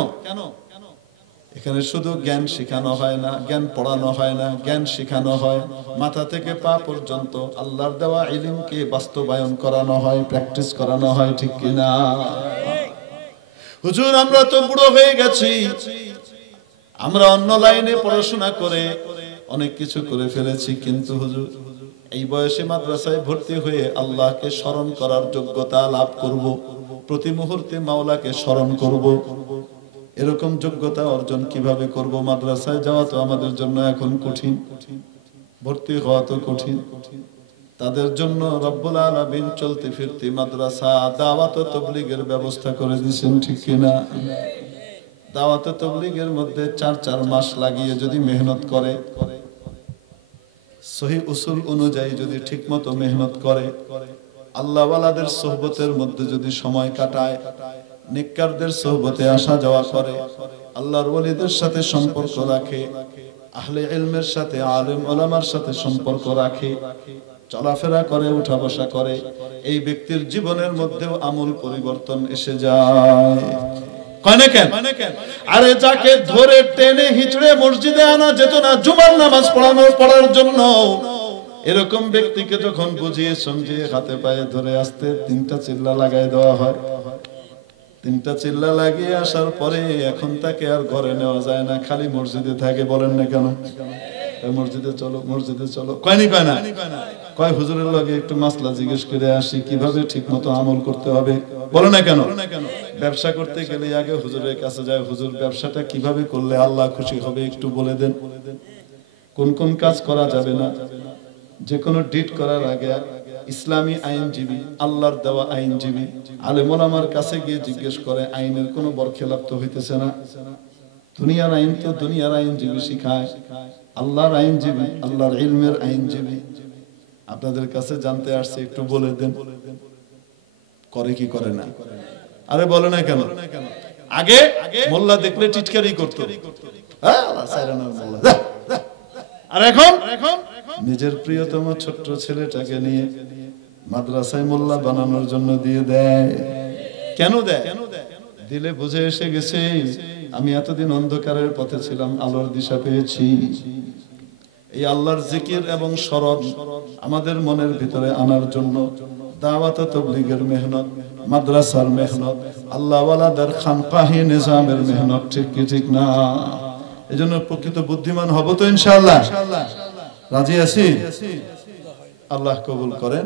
এখানে শুধু জ্ঞান শেখানো হয় না, জ্ঞান পড়ানো হয় না, জ্ঞান শেখানো হয়। মাথা থেকে পা পর্যন্ত আল্লাহর দেওয়া ইলমকে বাস্তবায়ন করানো হয়, প্র্যাকটিস করানো হয়, ঠিক কিনা? হুজুর, আমরা তো বুড়ো হয়ে গেছি, আমরা অন্য লাইনে পড়াশোনা করে অনেক কিছু করে ফেলেছি, কিন্তু হুজুর এই বয়সে মাদ্রাসায় ভর্তি হয়ে আল্লাহকে স্মরণ করার যোগ্যতা লাভ করব, প্রতি মুহূর্তে মাওলাকে স্মরণ করব, এরকম যোগ্যতা অর্জন কিভাবে করব? মাদ্রাসায় যাওয়া তো আমাদের জন্য এখন কঠিন, ভর্তি হওয়া তো কঠিন। তাদের জন্য রব্বুল আলামিন চলতে ফিরতে মাদ্রাসা, দাওয়াত ও তাবলীগের ব্যবস্থা করে দিয়েছেন, ঠিক কিনা? দাওয়াত ও তাবলীগের মধ্যে 4 মাস লাগিয়ে যদি মেহনত করে, সহিহ উসুল অনুযায়ী যদি ঠিকমতো মেহনত করে, আল্লাহওয়ালাদের সোহবতের মধ্যে যদি সময় কাটায়, নেককারদের সোহবতে আসা যাওয়া করে, আল্লাহর ওলিদের সাথে সম্পর্ক রাখে, আহলে ইলমের সাথে, আলেম ওলামার সাথে সম্পর্ক রাখে, চলাফেরা করে, উঠা বসা করে, এই ব্যক্তির জীবনের মধ্যেও আমূল পরিবর্তন এসে যায়। আরে যাকে ধরে টেনে হিচড়ে মসজিদে আনা যেত না জুমার নামাজ পড়ার জন্য, এরকম ব্যক্তিকে যখন বুঝিয়ে সমঝিয়ে হাতে পায়ে ধরে আসতে 3টা চিল্লা লাগাই দেওয়া হয়, 3টা চিল্লা লাগিয়ে আসার পরে এখন তাকে আর ঘরে নেওয়া যায় না, খালি মসজিদে থাকে। বলেন না কেন? মসজিদে চলো, মসজিদে চলো, কয়নি কয় না? কয় হুজুরের লগে একটু মাসলা জিজ্ঞেস করে আসি, কিভাবে ঠিক মতো আমল করতে হবে। বলে না কেন? ব্যবসা করতে গেলে আগে হুজুরের কাছে যায়, হুজুর ব্যবসাটা কিভাবে করলে আল্লাহ খুশি হবে একটু বলে দেন, কোন কোন কাজ করা যাবে না। যে কোনো ডিট করার আগে ইসলামী আইনজীবী, আল্লাহর দেওয়া আইনজীবী, আলেম ওলামার কাছে গিয়ে জিজ্ঞেস করে আইনের কোনো বরখেলাপ তো হইতেছে না। দুনিয়ার আইন তো দুনিয়ার আইনজীবী শিখায়, আল্লাহর আইনজীবী, আল্লাহর ইলমের আইনজীবী আপনাদের কাছে জানতে আসছে, একটু বলে দেন। করে কি করে না? আরে বলে না কেন? আগে মোল্লা দেখলে টিটকারি করতো, আর এখন নিজের প্রিয়তম ছোট্ট ছেলেটাকে নিয়ে মাদ্রাসায় মোল্লা বানানোর জন্য দিয়ে দেয়। কেন দেয়? দিলে বুঝে এসে গেছে আমি এতদিন অন্ধকারের পথে ছিলাম, আলোর দিশা পেয়েছি। এই আল্লাহর জিকির এবং স্মরণ আমাদের মনের ভিতরে আনার জন্য দাওয়াত ও তাবলীগের মেহনত, মাদ্রাসার মেহনত, আল্লাহওয়ালাদের খানকাহি নিজামের মেহনত, ঠিক কি ঠিক না? এজন্য প্রকৃত বুদ্ধিমান হব তো ইনশাআল্লাহ। রাজি আছি? আল্লাহ কবুল করেন।